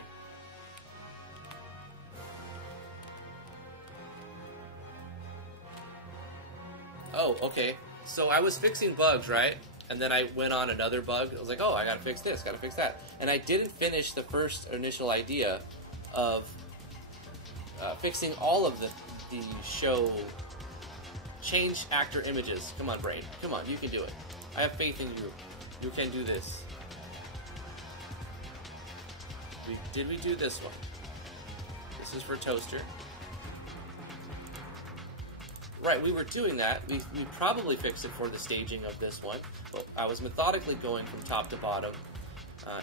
Oh, okay. So I was fixing bugs, right? And then I went on another bug. I was like, oh, I gotta fix this, gotta fix that. And I didn't finish the first initial idea of fixing all of the show change actor images. Come on, brain. Come on, you can do it. I have faith in you. You can do this. Did we do this one? This is for Toaster. Right, we were doing that. We probably fixed it for the staging of this one, but I was methodically going from top to bottom,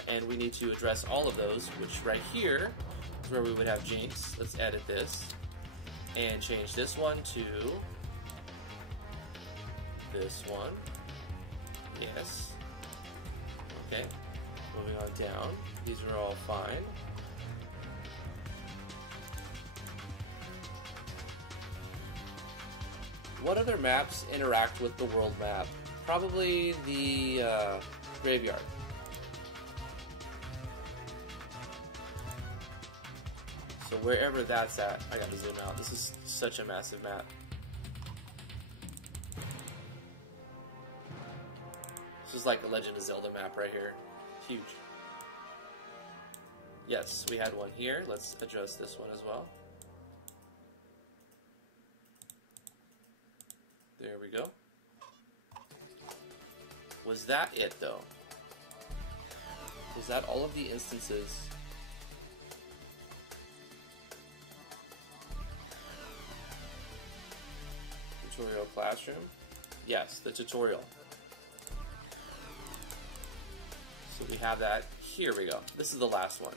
and we need to address all of those, which right here is where we would have Jinx. Let's edit this, and change this one to this one. Yes. Okay, moving on down. These are all fine. What other maps interact with the world map? Probably the graveyard. So wherever that's at, I gotta zoom out. This is such a massive map. This is like a Legend of Zelda map right here. Huge. Yes, we had one here. Let's adjust this one as well. There we go. Was that it, though? Was that all of the instances? Tutorial classroom? Yes, the tutorial. we have that. Here we go. This is the last one.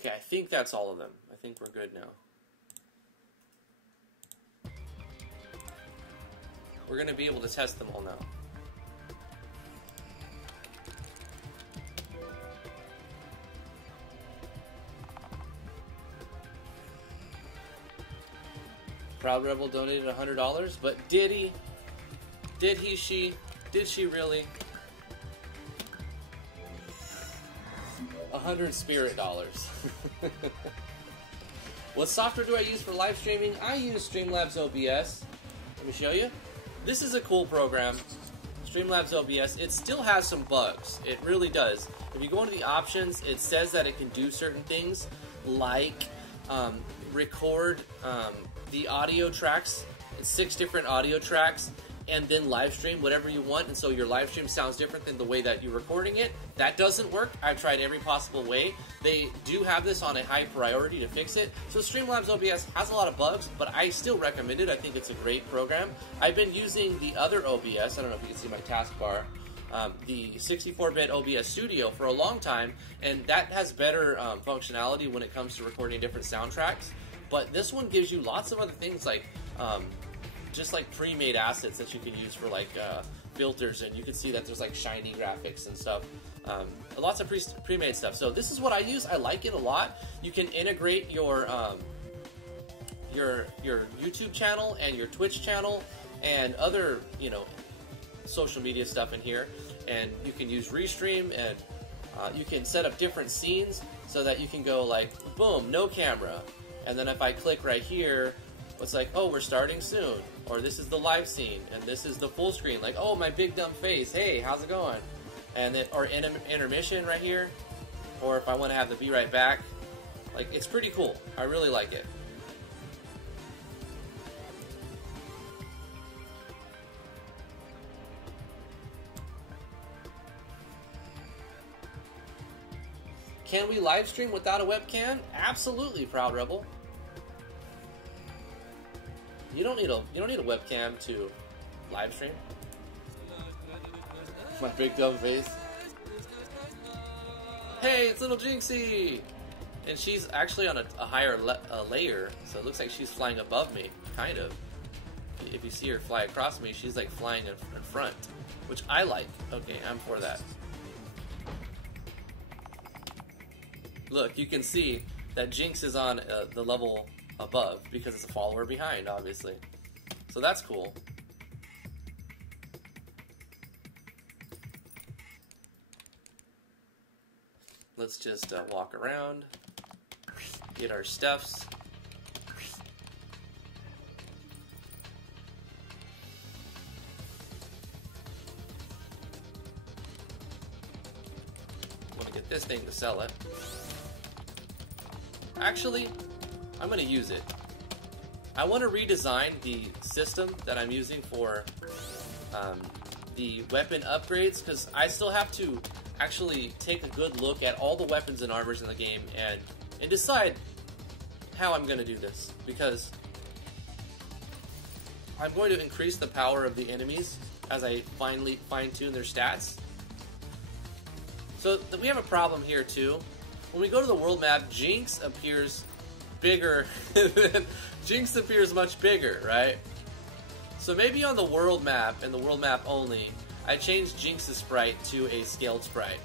Okay, I think that's all of them. I think we're good now. We're going to be able to test them all now. Proud Rebel donated $100, but did he? Did he, she? Did she really? 100 spirit dollars. What software do I use for live streaming? I use Streamlabs OBS. Let me show you. This is a cool program. Streamlabs OBS. It still has some bugs. It really does. If you go into the options, it says that it can do certain things like record the audio tracks. It's 6 different audio tracks, and then live stream whatever you want, and so your live stream sounds different than the way that you're recording it. That doesn't work. I've tried every possible way. They do have this on a high priority to fix it. So Streamlabs OBS has a lot of bugs, but I still recommend it. I think it's a great program. I've been using the other OBS. I don't know if you can see my taskbar. The 64-bit OBS Studio for a long time, and that has better functionality when it comes to recording different soundtracks. But this one gives you lots of other things like just like pre-made assets that you can use for like filters, and you can see that there's like shiny graphics and stuff. Lots of pre-made stuff. So this is what I use. I like it a lot. You can integrate your YouTube channel and your Twitch channel and other, you know, social media stuff in here, and you can use Restream, and you can set up different scenes so that you can go like, boom, no camera, and then if I click right here, it's like, oh, we're starting soon, or this is the live scene, and this is the full screen, like, oh, my big dumb face, hey, how's it going? And then, or intermission right here, or if I want to have the be right back, like, it's pretty cool. I really like it. Can we live stream without a webcam? Absolutely, Proud Rebel. You don't need a webcam to live stream. My big dumb face. Hey, it's little Jinxie, and she's actually on a higher layer, so it looks like she's flying above me, kind of. If you see her fly across me, she's like flying in front, which I like. Okay, I'm for that. Look, you can see that Jinx is on the level above because it's a follower behind, obviously. So that's cool. Let's just walk around, get our stuffs. I want to get this thing to sell it. Actually, I'm going to use it. I want to redesign the system that I'm using for the weapon upgrades, because I still have to actually take a good look at all the weapons and armors in the game and decide how I'm going to do this, because I'm going to increase the power of the enemies as I finally fine-tune their stats. So we have a problem here too. When we go to the world map, Jinx appears bigger. Jinx appears much bigger, right? So maybe on the world map and the world map only, I changed Jinx's sprite to a scaled sprite.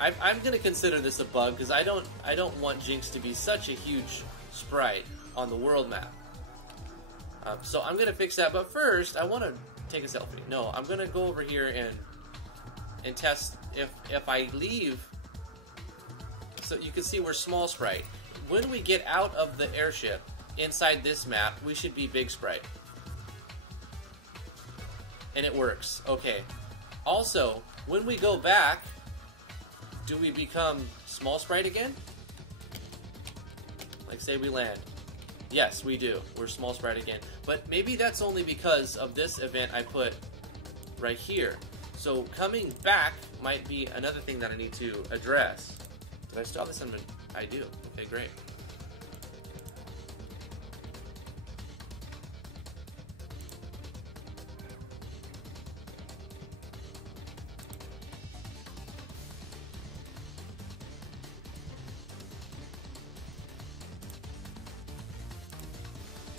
I'm gonna consider this a bug because I don't want Jinx to be such a huge sprite on the world map. So I'm gonna fix that. But first, I want to take a selfie. No, I'm gonna go over here and test if I leave. So you can see we're small sprite. When we get out of the airship, inside this map, we should be big sprite. And it works. Okay. Also, when we go back, do we become small sprite again? Like, say we land. Yes, we do. We're small sprite again. But maybe that's only because of this event I put right here. So coming back might be another thing that I need to address. Did I still have this on? I do. Okay, great.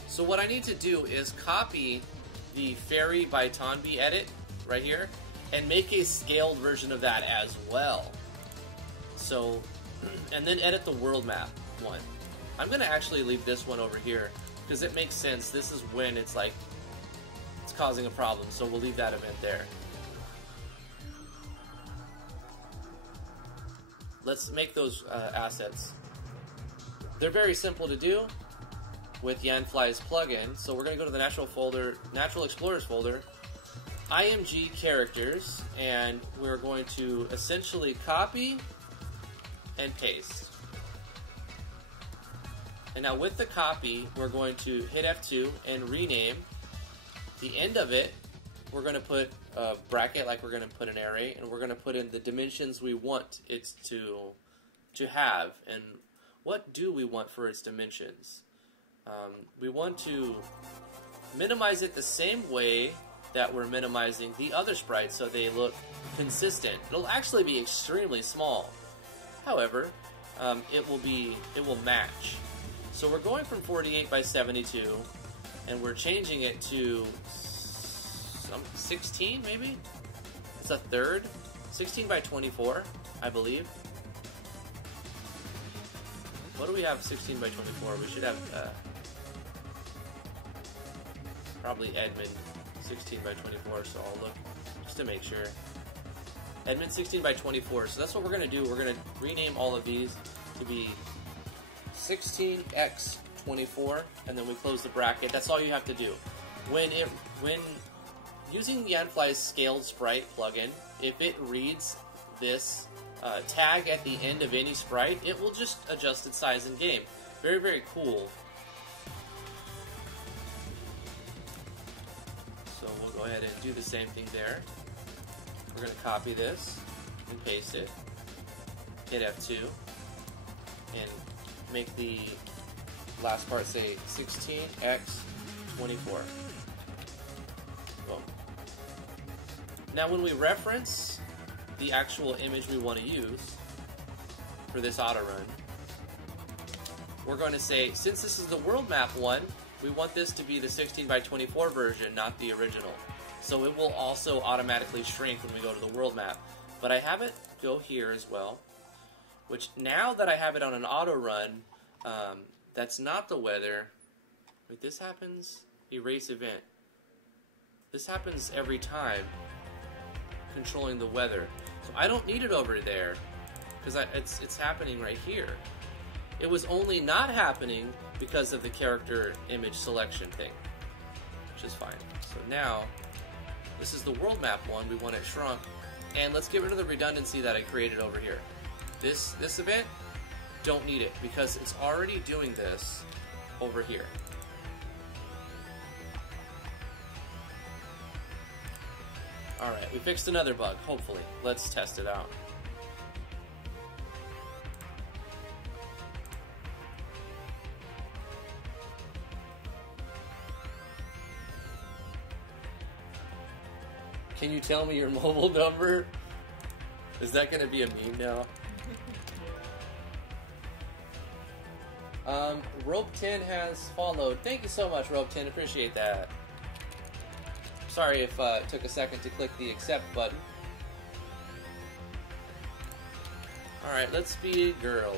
So what I need to do is copy the Fairy by Tonby edit right here and make a scaled version of that as well. So, and then edit the world map one. I'm going to actually leave this one over here because it makes sense. This is when it's like, it's causing a problem. So we'll leave that event there. Let's make those assets. They're very simple to do with Yanfly's plugin. So we're going to go to the Natural Explorers folder, IMG characters, and we're going to essentially copy and paste. And now with the copy, we're going to hit F2 and rename. The end of it, we're going to put a bracket like we're going to put an array, and we're going to put in the dimensions we want it to have. And what do we want for its dimensions? We want to minimize it the same way that we're minimizing the other sprites so they look consistent. It'll actually be extremely small. However, it will match. So we're going from 48 by 72 and we're changing it to 16 maybe? It's a third. 16 by 24, I believe. What do we have 16 by 24? We should have probably Edmund 16 by 24, so I'll look just to make sure. Edmund 16 by 24, so that's what we're going to do. We're going to rename all of these to be 16x24, and then we close the bracket. That's all you have to do. When using Yanfly's scaled sprite plugin, if it reads this tag at the end of any sprite, it will just adjust its size in game. Very, very cool. So we'll go ahead and do the same thing there. We're going to copy this and paste it. Hit F2 and make the last part say 16x24. Boom. Now when we reference the actual image we want to use for this auto run, we're going to say, since this is the world map one, we want this to be the 16 by 24 version, not the original. So it will also automatically shrink when we go to the world map. But I have it go here as well, which now that I have it on an auto run, that's not the weather. Wait, this happens? Erase event. This happens every time controlling the weather. So I don't need it over there because it's happening right here. It was only not happening because of the character image selection thing, which is fine. So now, this is the world map one. We want it shrunk. And let's get rid of the redundancy that I created over here. This event, don't need it because it's already doing this over here. Alright, we fixed another bug, hopefully. Let's test it out. Can you tell me your mobile number? Is that going to be a meme now? Rope10 has followed. Thank you so much, Rope10. Appreciate that. Sorry if it took a second to click the accept button. Alright, let's be a girl.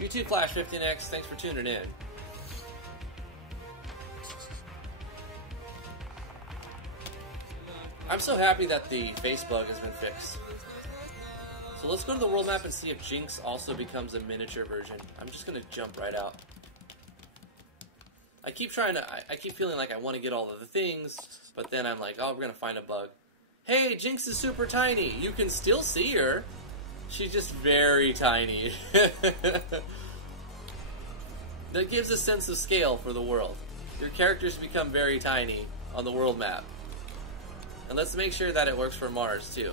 YouTube Flash 15X, thanks for tuning in. I'm so happy that the face bug has been fixed. So let's go to the world map and see if Jinx also becomes a miniature version. I'm just gonna jump right out. I keep feeling like I want to get all of the things, but then I'm like, oh, we're gonna find a bug. Hey, Jinx is super tiny. You can still see her. She's just very tiny. That gives a sense of scale for the world. Your characters become very tiny on the world map. And let's make sure that it works for Mars too.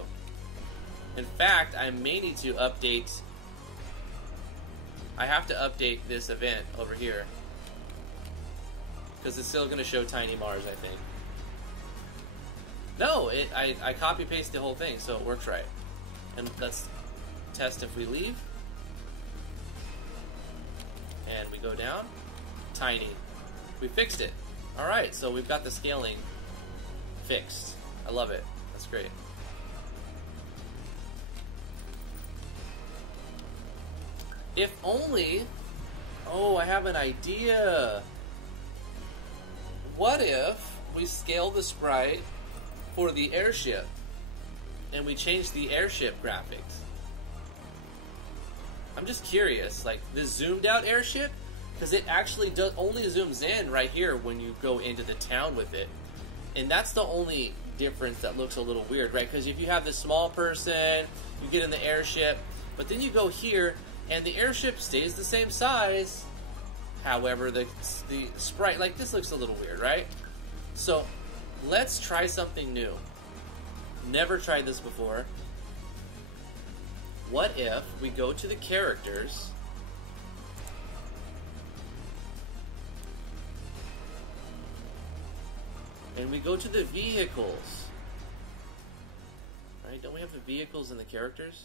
In fact, I may need to update... I have to update this event over here. Because it's still going to show tiny Mars, I think. No, I copy-paste the whole thing, so it works right. And let's test if we leave. And we go down. Tiny. We fixed it. Alright, so we've got the scaling fixed. I love it. That's great. If only... Oh, I have an idea. What if we scale the sprite for the airship and we change the airship graphics? I'm just curious, like the zoomed out airship, because it actually only zooms in right here when you go into the town with it. And that's the only difference that looks a little weird, right? Because if you have this small person, you get in the airship, but then you go here and the airship stays the same size. However, the sprite, like this looks a little weird, right? So let's try something new. Never tried this before. What if we go to the characters and we go to the vehicles? Right? Don't we have the vehicles in the characters?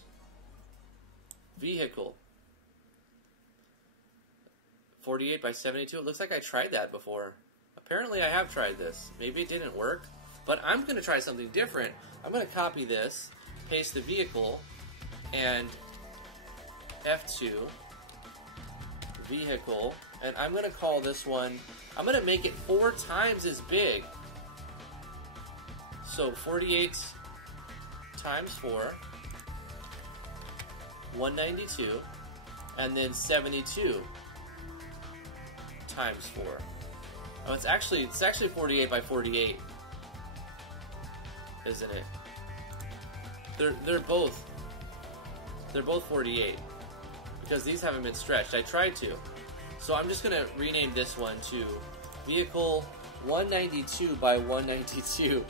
Vehicle. 48 by 72. It looks like I tried that before. Apparently I have tried this. Maybe it didn't work. But I'm going to try something different. I'm going to copy this, paste the vehicle, and F2, vehicle, and I'm going to call this one, I'm going to make it 4 times as big. So 48 times 4, 192, and then 72 times 4. Oh, it's actually 48 by 48, isn't it? They're both 48 because these haven't been stretched. I tried to, so I'm just gonna rename this one to vehicle 192 by 192.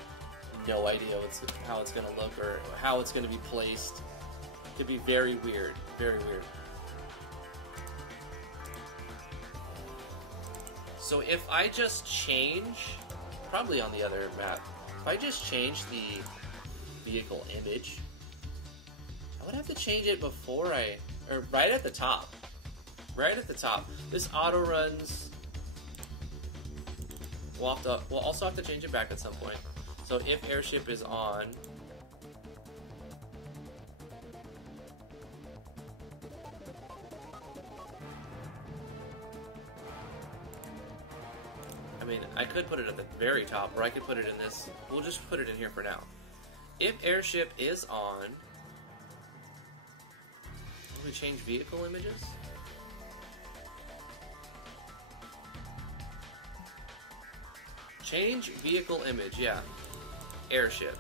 No idea how it's gonna look or how it's gonna be placed. It could be very weird, very weird. So if I just change, probably on the other map, if I just change the vehicle image, I would have to change it before or right at the top. Right at the top. This auto runs. We'll also have to change it back at some point. So if airship is on, I mean, I could put it at the very top, or I could put it in this. We'll just put it in here for now. If airship is on, will we change vehicle images? Change vehicle image, yeah. Airship.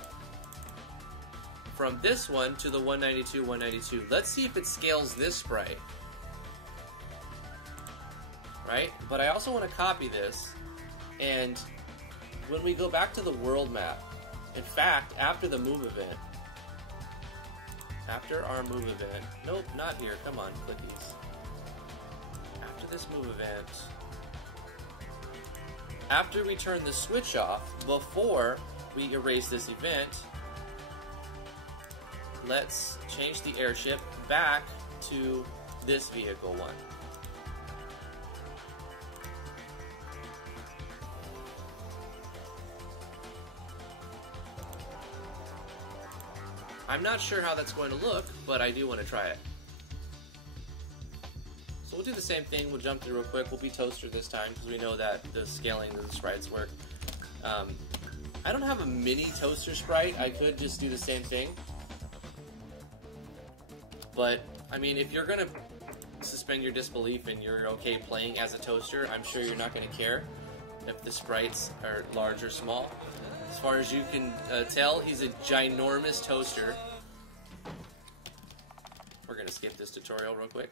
From this one to the 192, 192. Let's see if it scales this sprite. Right? But I also want to copy this. And when we go back to the world map, in fact, after the move event, after our move event, nope, not here, come on, clickies. After this move event, after we turn the switch off, before we erase this event, let's change the airship back to this vehicle one. I'm not sure how that's going to look, but I do want to try it. So we'll do the same thing. We'll jump through real quick. We'll be toaster this time because we know that the scaling of the sprites work. I don't have a mini toaster sprite. I could just do the same thing. But, I mean, if you're going to suspend your disbelief and you're okay playing as a toaster, I'm sure you're not going to care if the sprites are large or small. As far as you can tell, he's a ginormous toaster. We're going to skip this tutorial real quick.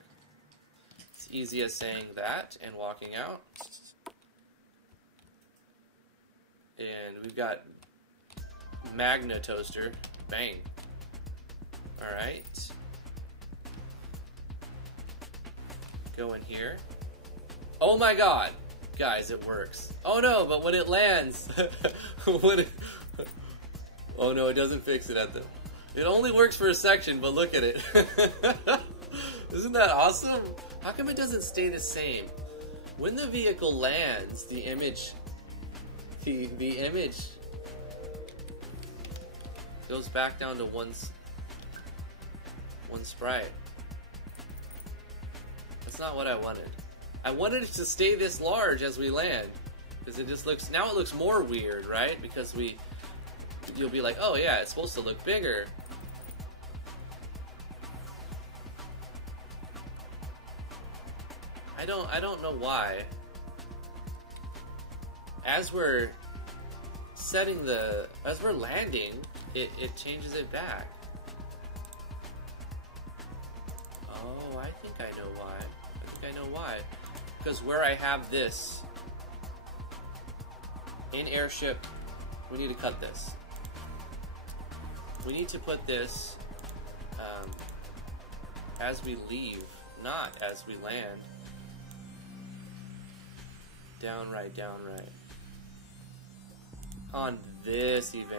It's easy as saying that and walking out. And we've got Magna Toaster. Bang. Alright. Go in here. Oh my god! Guys, it works. Oh no, but when it lands... Oh no, it doesn't fix it at the... It only works for a section, but look at it. Isn't that awesome? How come it doesn't stay the same? When the vehicle lands, the image... The image goes back down to one sprite. That's not what I wanted. I wanted it to stay this large as we land, because it just looks, now it looks more weird, right? Because you'll be like, oh yeah, it's supposed to look bigger. I don't know why. As we're landing, it changes it back. Oh, I think I know why. Because where I have this in airship, we need to cut this. We need to put this as we leave, not as we land. Down right. On this event.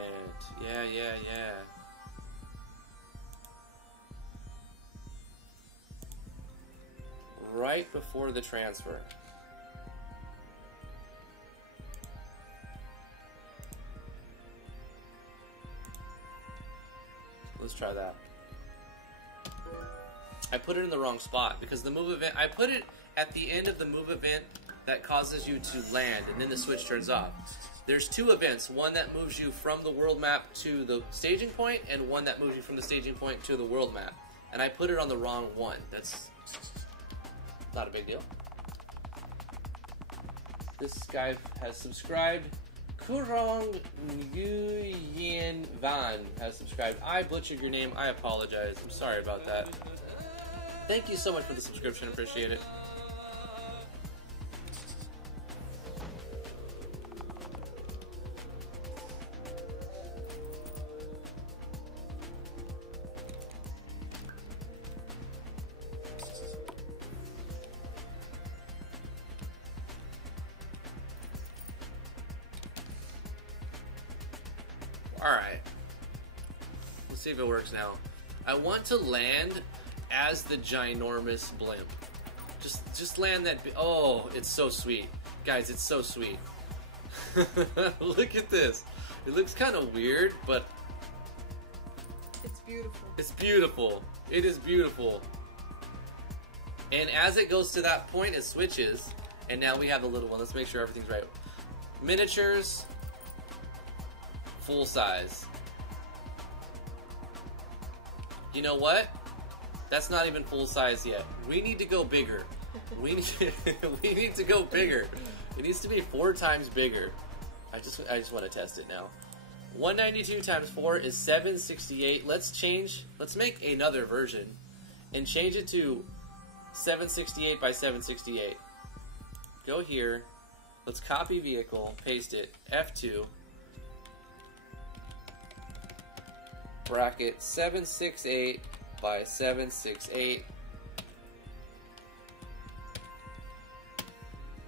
Yeah. Right before the transfer. Let's try that. I put it in the wrong spot because the move event, I put it at the end of the move event that causes you to land, and then the switch turns off. There's two events, one that moves you from the world map to the staging point, and one that moves you from the staging point to the world map. And I put it on the wrong one. That's not a big deal. This guy has subscribed. Kurong Nguyen Van has subscribed. I butchered your name. I apologize. I'm sorry about that. Thank you so much for the subscription. Appreciate it. Alright. Let's see if it works now. I want to land as the ginormous blimp. Just land that... Oh, it's so sweet. Guys, it's so sweet. Look at this. It looks kind of weird, but... It's beautiful. It's beautiful. It is beautiful. And as it goes to that point, it switches. And now we have the little one. Let's make sure everything's right. Miniatures... full size. You know what? That's not even full size yet. We need to go bigger. We need to go bigger. It needs to be 4 times bigger. I just want to test it now. 192 times 4 is 768. Let's make another version and change it to 768 by 768. Go here. Let's copy vehicle, paste it, F2. Bracket 768 by 768.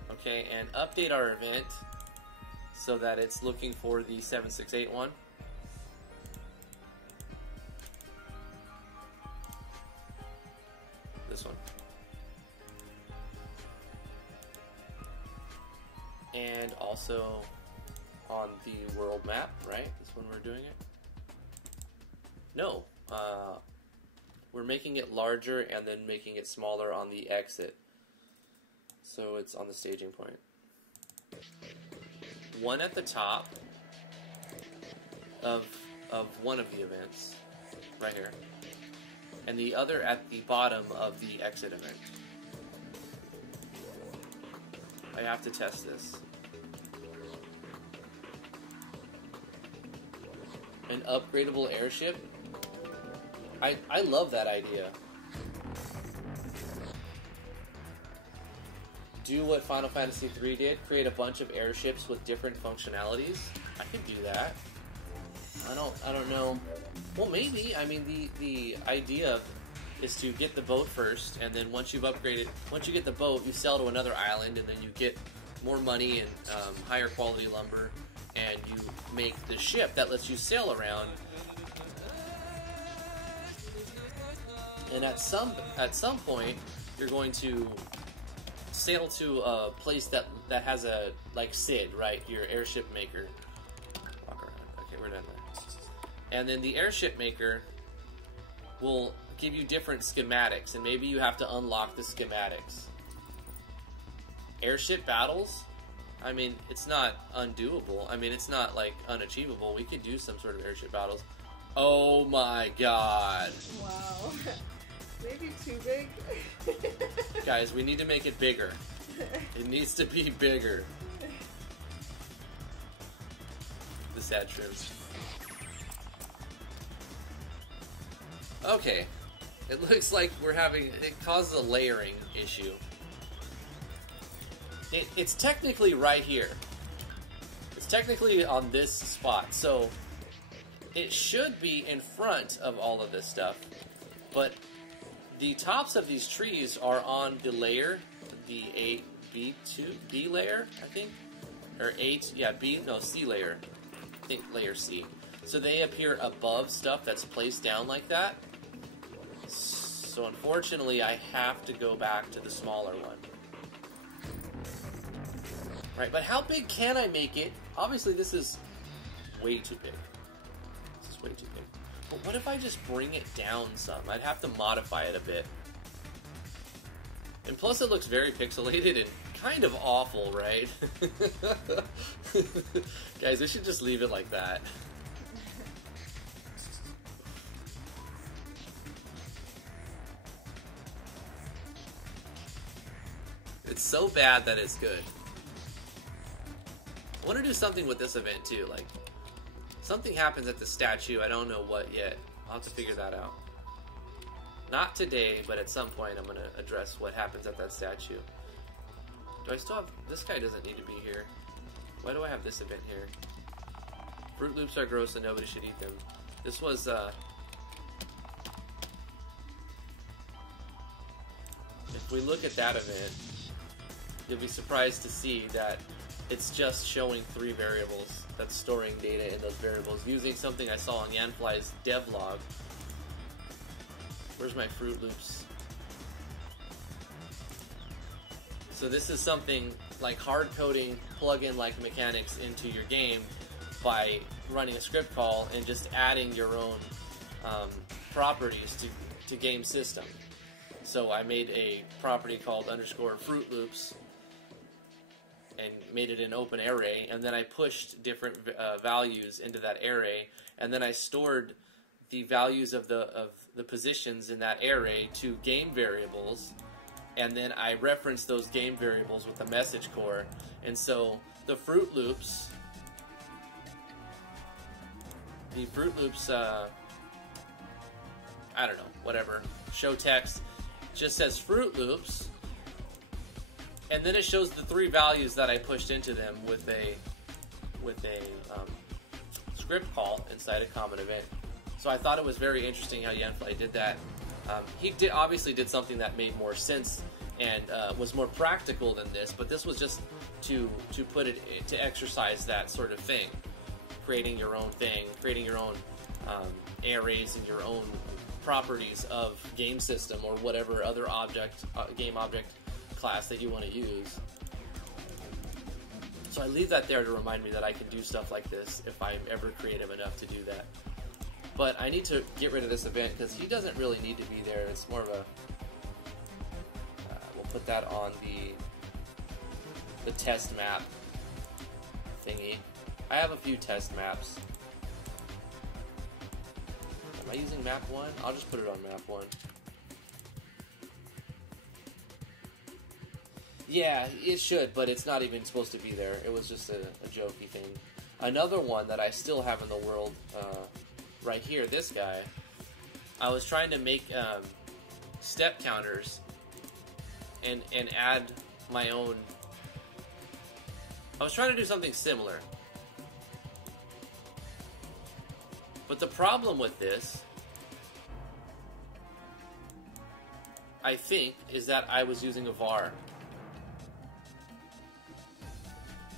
Okay, and update our event so that it's looking for the 768 one. This one. And also on the world map, right? This one we're doing it. No, we're making it larger and then making it smaller on the exit. So it's on the staging point. One at the top of one of the events, right here, and the other at the bottom of the exit event. I have to test this. An upgradable airship? I love that idea. Do what Final Fantasy III did, create a bunch of airships with different functionalities. I could do that. I don't know. Well, maybe. I mean, the idea is to get the boat first, and then once you've upgraded, once you get the boat, you sell to another island, and then you get more money and higher quality lumber, and you make the ship that lets you sail around. And at some point, you're going to sail to a place that has a, like Sid, right? Your airship maker. Walk around. Okay, we're done there. And then the airship maker will give you different schematics, and maybe you have to unlock the schematics. Airship battles? I mean, it's not undoable. I mean, it's not, like, unachievable. We could do some sort of airship battles. Oh my god. Wow. Maybe too big. Guys, we need to make it bigger. It needs to be bigger. The sad shrimps. Okay. It looks like we're having... It causes a layering issue. It's technically right here. It's technically on this spot. So, it should be in front of all of this stuff. But the tops of these trees are on the layer, the B layer, I think? Or C layer. I think layer C. So they appear above stuff that's placed down like that. So unfortunately, I have to go back to the smaller one. Right, but how big can I make it? Obviously, this is way too big. This is way too big. But what if I just bring it down some? I'd have to modify it a bit. And plus, it looks very pixelated and kind of awful, right? Guys, we should just leave it like that. It's so bad that it's good. I want to do something with this event too, like something happens at the statue, I don't know what yet. I'll have to figure that out. Not today, but at some point I'm going to address what happens at that statue. Do I still have... This guy doesn't need to be here. Why do I have this event here? Fruit Loops are gross and nobody should eat them. This was, if we look at that event, you'll be surprised to see that it's just showing 3 variables that's storing data in those variables using something I saw on Yanfly's devlog. Where's my Fruit Loops? So this is something like hard coding plug-in like mechanics into your game by running a script call and just adding your own properties to game system. So I made a property called _Fruit Loops and made it an open array, and then I pushed different values into that array, and then I stored the values of the positions in that array to game variables, and then I referenced those game variables with the message core. And so the Fruit Loops, I don't know, whatever, show text, just says Fruit Loops, and then it shows the 3 values that I pushed into them with a script call inside a common event. So I thought it was very interesting how Yanfly did that. He obviously did something that made more sense and was more practical than this, but this was just to put it to exercise that sort of thing, creating your own thing, creating your own arrays and your own properties of game system or whatever other object game object class that you want to use. So I leave that there to remind me that I can do stuff like this if I'm ever creative enough to do that. But I need to get rid of this event because he doesn't really need to be there. It's more of a... we'll put that on the test map thingy. I have a few test maps. Am I using map 1? I'll just put it on map 1. Yeah, it should, but it's not even supposed to be there. It was just a jokey thing. Another one that I still have in the world, right here, this guy. I was trying to make step counters and add my own. I was trying to do something similar. But the problem with this, I think, is that I was using a var.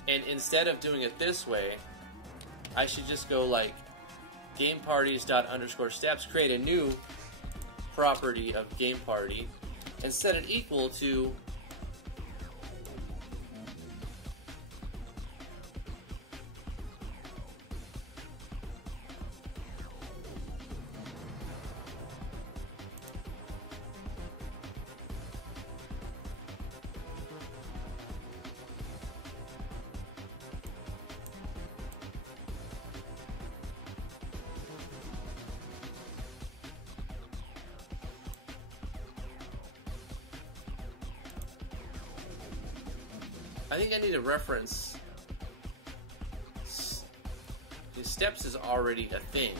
And instead of doing it this way, I should just go like gameparties._steps, create a new property of gameparty, and set it equal to I think I need to reference. Steps is already a thing,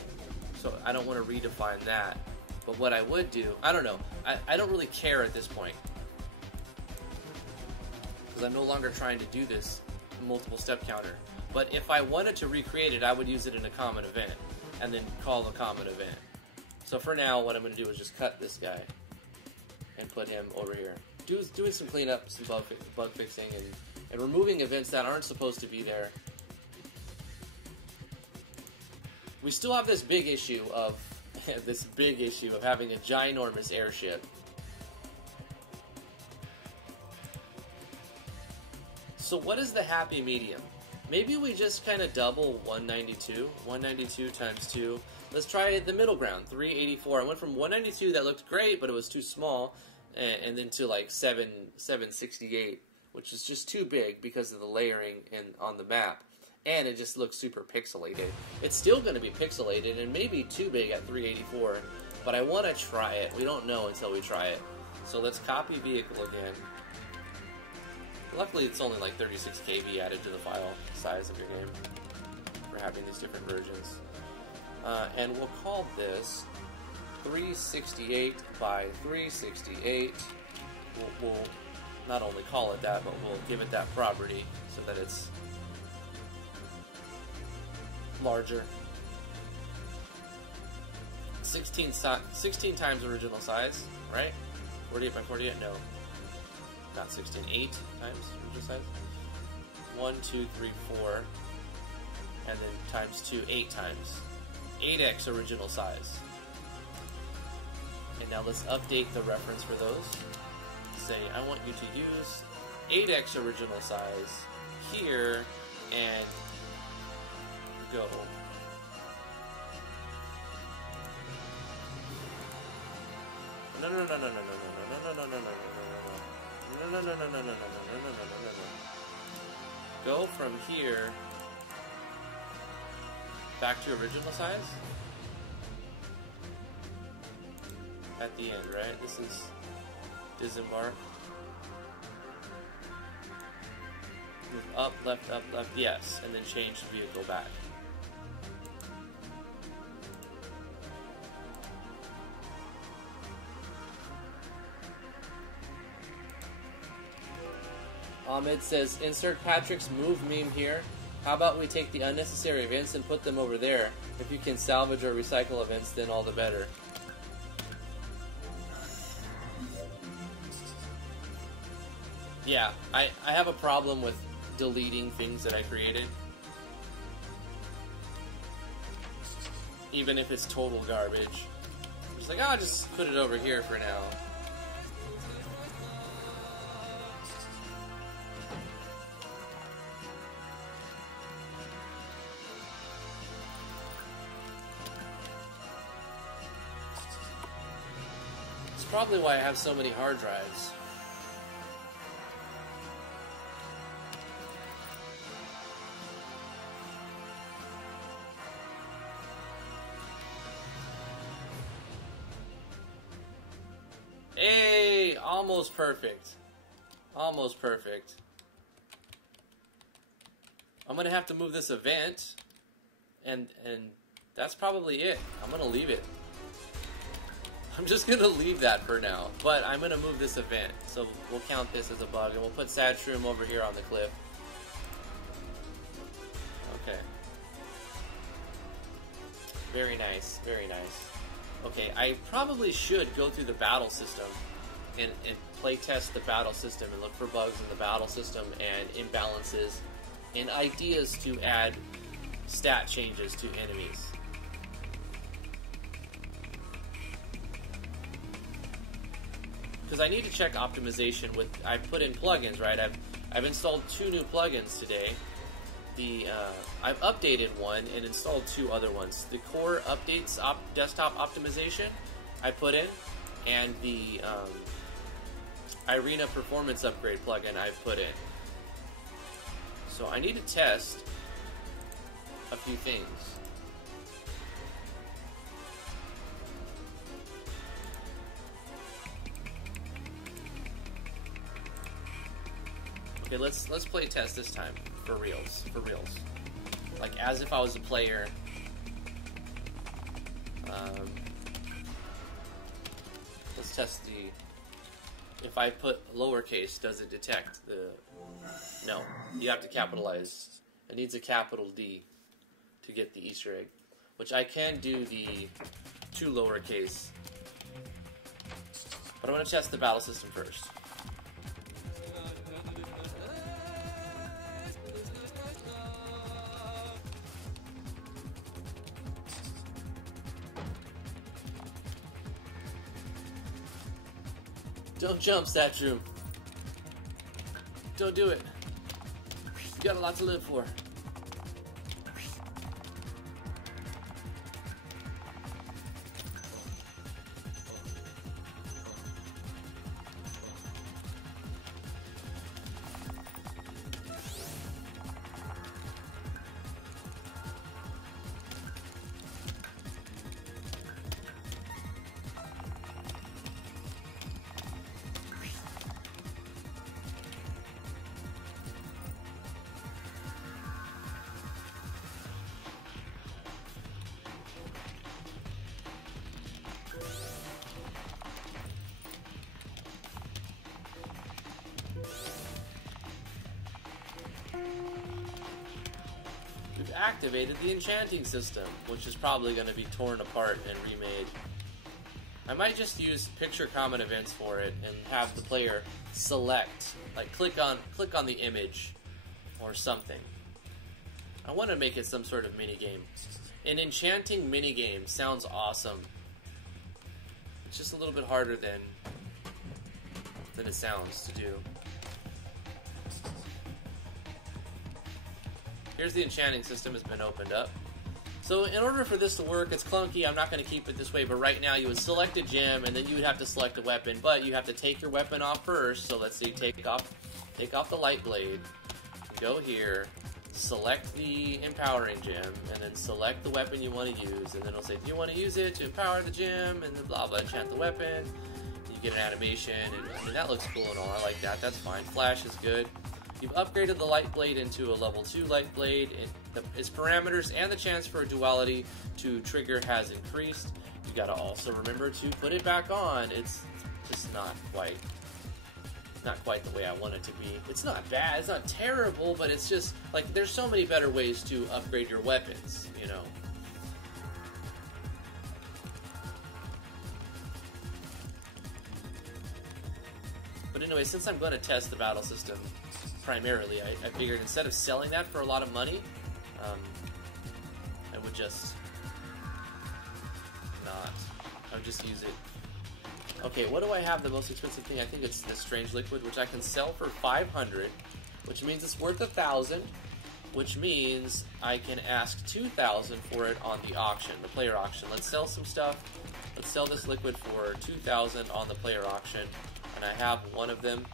so I don't want to redefine that. But what I would do, I don't know. I don't really care at this point, because I'm no longer trying to do this multiple step counter. But if I wanted to recreate it, I would use it in a common event, and then call the common event. So for now, what I'm going to do is just cut this guy, and put him over here. Doing some cleanup, some bug fixing, and removing events that aren't supposed to be there. We still have this big issue of having a ginormous airship. So what is the happy medium? Maybe we just kind of double 192. 192 times 2. Let's try the middle ground, 384. I went from 192 that looked great, but it was too small, and then to like 768, which is just too big because of the layering on the map. And it just looks super pixelated. It's still going to be pixelated and maybe too big at 384, but I want to try it. We don't know until we try it. So let's copy vehicle again. Luckily, it's only like 36 KB added to the file size of your game for having these different versions. And we'll call this 368 by 368. We'll not only call it that, but we'll give it that property so that it's larger. 16 times original size, right? 48 by 48? No. Not 16. 8 times original size. 1, 2, 3, 4. And then times 2, 8 times. 8x original size. And now let's update the reference for those. Say, I want you to use 8x original size here and go. No. Go from here back to original size at the end, right? This is disembark. Move up, left, yes, and then change the vehicle back. Ahmed says, insert Patrick's move meme here. How about we take the unnecessary events and put them over there? If you can salvage or recycle events, then all the better. Yeah, I have a problem with deleting things that I created. Even if it's total garbage. I'm just like, oh, I'll just put it over here for now. It's probably why I have so many hard drives. Almost perfect. Almost perfect. I'm gonna have to move this event, and that's probably it. I'm gonna leave it. I'm just gonna leave that for now, but I'm gonna move this event, so we'll count this as a bug, and we'll put Sad Shroom over here on the cliff. Okay. Very nice, very nice. Okay, I probably should go through the battle system and play test the battle system and look for bugs in the battle system and imbalances and ideas to add stat changes to enemies. Because I need to check optimization with, I put in plugins, right? I've installed 2 new plugins today. I've updated one and installed 2 other ones. The core updates desktop optimization I put in, and the Arena performance upgrade plugin I've put in. So I need to test a few things. Okay, let's play test this time for reals, like as if I was a player. Let's test if I put lowercase, does it detect the? No, you have to capitalize. It needs a capital D to get the Easter egg, which I can do the 2 lowercase. But I'm going to test the battle system first. Don't jump, Statue. Don't do it. You got a lot to live for. We've activated the enchanting system, which is probably going to be torn apart and remade. I might just use picture common events for it and have the player select, like click on the image or something. I want to make it some sort of minigame. An enchanting minigame sounds awesome. It's just a little bit harder than it sounds to do. Here's the enchanting system, has been opened up. So in order for this to work, it's clunky, I'm not going to keep it this way, but right now you would select a gem, and then you would have to select a weapon, but you have to take your weapon off first. So let's say take off the light blade, go here, select the empowering gem, and then select the weapon you want to use, and then it'll say, do you want to use it to empower the gem, and then blah blah, enchant the weapon. You get an animation, and I mean, that looks cool and all, I like that, that's fine. Flash is good. You've upgraded the light blade into a level 2 light blade. Its parameters and the chance for a duality to trigger has increased. You gotta also remember to put it back on. It's just not quite the way I want it to be. It's not bad, it's not terrible, but it's just, like, there's so many better ways to upgrade your weapons, you know. But anyway, since I'm going to test the battle system primarily, I figured instead of selling that for a lot of money, I would just use it. Okay, what do I have the most expensive thing? I think it's this strange liquid, which I can sell for 500, which means it's worth 1,000, which means I can ask 2,000 for it on the auction, the player auction. Let's sell some stuff. Let's sell this liquid for 2,000 on the player auction, and I have one of them.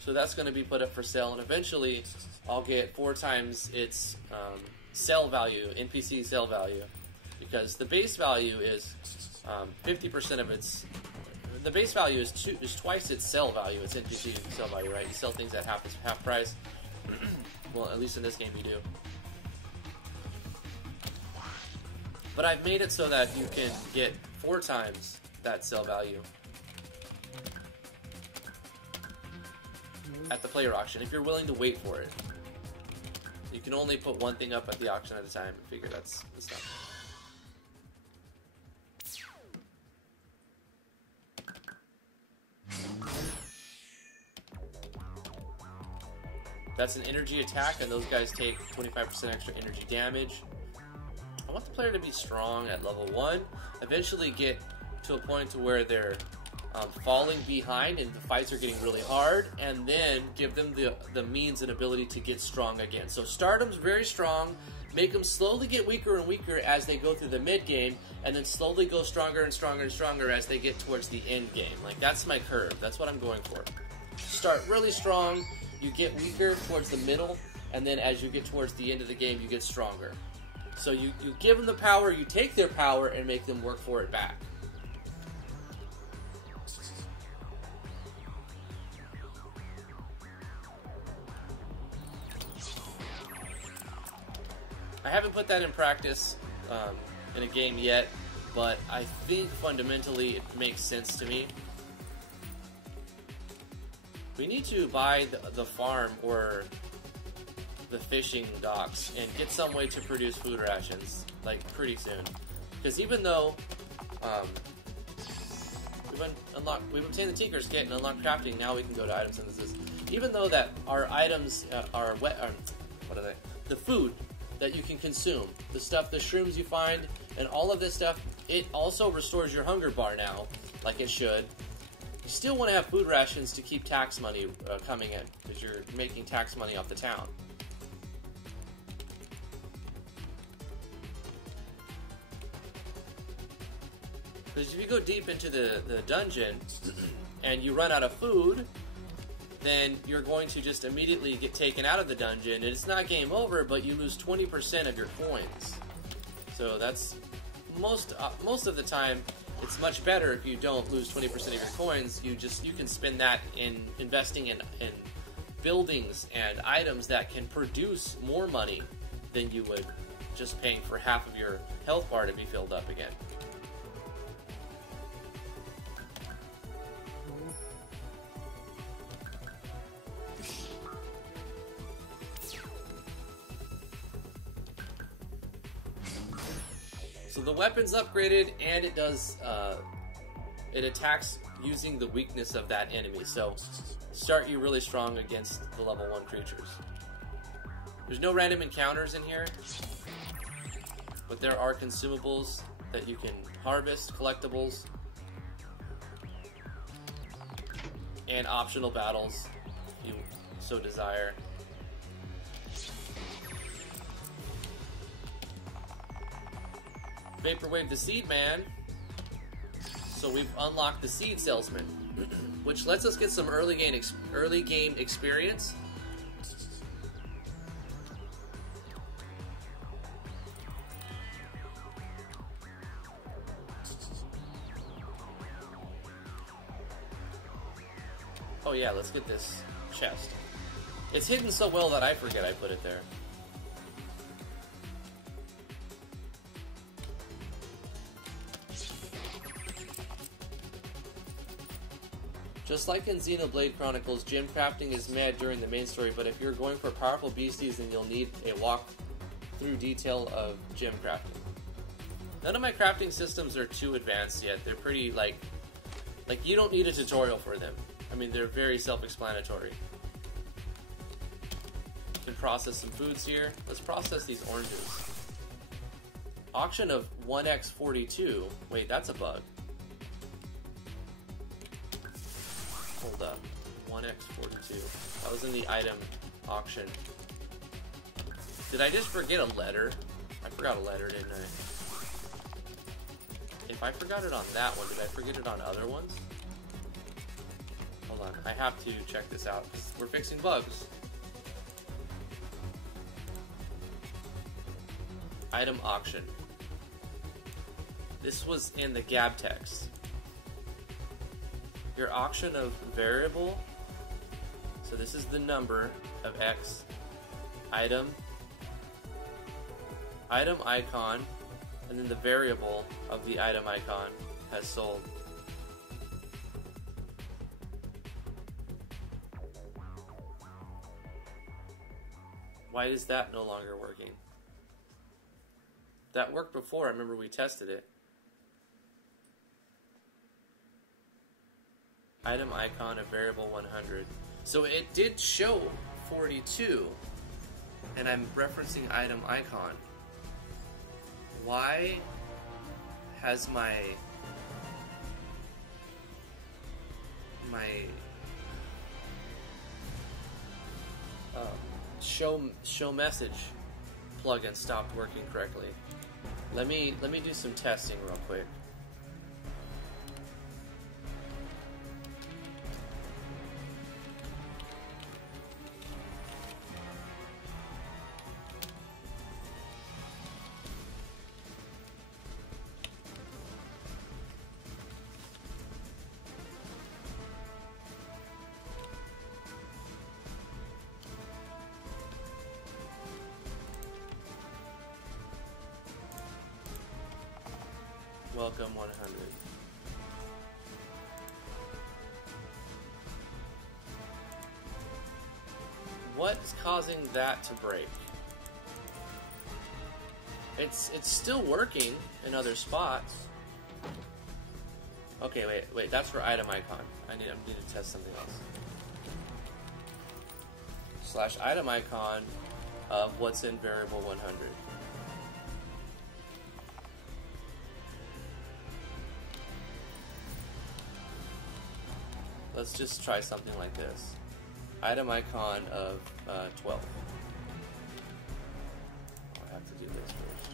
So that's going to be put up for sale, and eventually I'll get 4 times its sell value, NPC sell value, because the base value is 50% of its. The base value is twice its sell value, its NPC sell value, right? You sell things at half price. Well, at least in this game you do. But I've made it so that you can get 4 times that sell value at the player auction if you're willing to wait for it. You can only put one thing up at the auction at a time and figure that's the stuff. That's an energy attack, and those guys take 25% extra energy damage. I want the player to be strong at level 1, eventually get to a point to where they're falling behind and the fights are getting really hard, and then give them the means and ability to get strong again. So start them very strong, make them slowly get weaker and weaker as they go through the mid game, and then slowly go stronger and stronger and stronger as they get towards the end game. Like, that's my curve. That's what I'm going for. Start really strong, you get weaker towards the middle, and then as you get towards the end of the game, you get stronger. So you give them the power, you take their power, and make them work for it back. I haven't put that in practice in a game yet, but I think fundamentally it makes sense to me. We need to buy the farm or the fishing docks and get some way to produce food rations, like, pretty soon. Because even though we've obtained the Tinker's Kit and unlocked crafting, now we can go to item synthesis. Even though that our items are what are they? The food that you can consume, the stuff, the shrooms you find, and all of this stuff, it also restores your hunger bar now, like it should. You still want to have food rations to keep tax money coming in, because you're making tax money off the town. Because if you go deep into the dungeon and you run out of food, then you're going to just immediately get taken out of the dungeon, and it's not game over, but you lose 20% of your coins. So that's most of the time. It's much better if you don't lose 20% of your coins. You can spend that in investing in buildings and items that can produce more money than you would just paying for half of your health bar to be filled up again. So the weapon's upgraded, and it does, it attacks using the weakness of that enemy. So start you really strong against the level 1 creatures. There's no random encounters in here, but there are consumables that you can harvest, collectibles, and optional battles if you so desire. Vaporwave the Seed Man. So we've unlocked the Seed Salesman, which lets us get some early game experience. Oh yeah, let's get this chest. It's hidden so well that I forget I put it there. Just like in Xenoblade Chronicles, gem crafting is mad during the main story, but if you're going for powerful beasties, then you'll need a walk-through detail of gem crafting. None of my crafting systems are too advanced yet. They're pretty, like you don't need a tutorial for them. I mean, they're very self-explanatory. You can process some foods here. Let's process these oranges. Auction of 1x42. Wait, that's a bug. Hold up. 1x42. That was in the item auction. Did I just forget a letter? I forgot a letter, didn't I? If I forgot it on that one, did I forget it on other ones? Hold on. I have to check this out because we're fixing bugs. Item auction. This was in the gab text. Your auction of variable, so this is the number of X, item icon, and then the variable of the item icon has sold. Why is that no longer working? That worked before, I remember we tested it. Item icon of variable 100. So it did show 42, and I'm referencing item icon. Why has my show message plugin stopped working correctly? Let me do some testing real quick. Welcome 100. What's causing that to break? It's still working in other spots. Okay, wait, that's for item icon. I need to test something else. / item icon of what's in variable 100. Let's just try something like this. Item icon of 12. I have to do this first.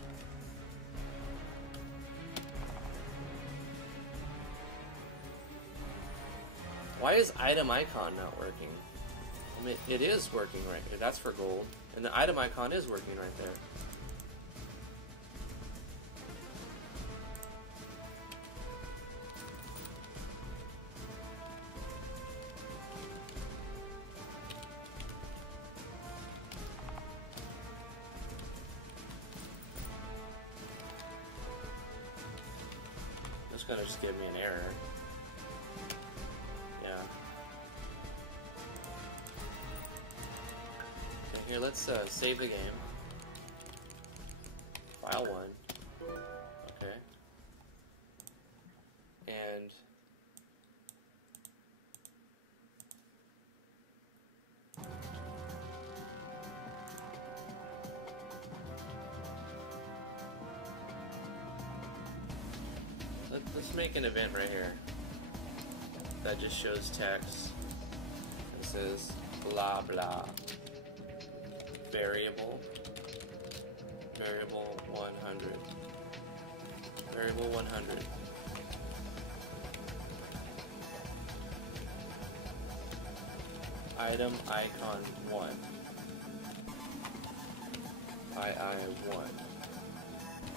Why is item icon not working? I mean, it is working right here. That's for gold. And the item icon is working right there. It's gonna just give me an error. Yeah. Okay, here, let's save the game. File 1. Okay. And let's make an event right here that just shows text. It says blah blah variable 100 variable 100 item icon 1 II1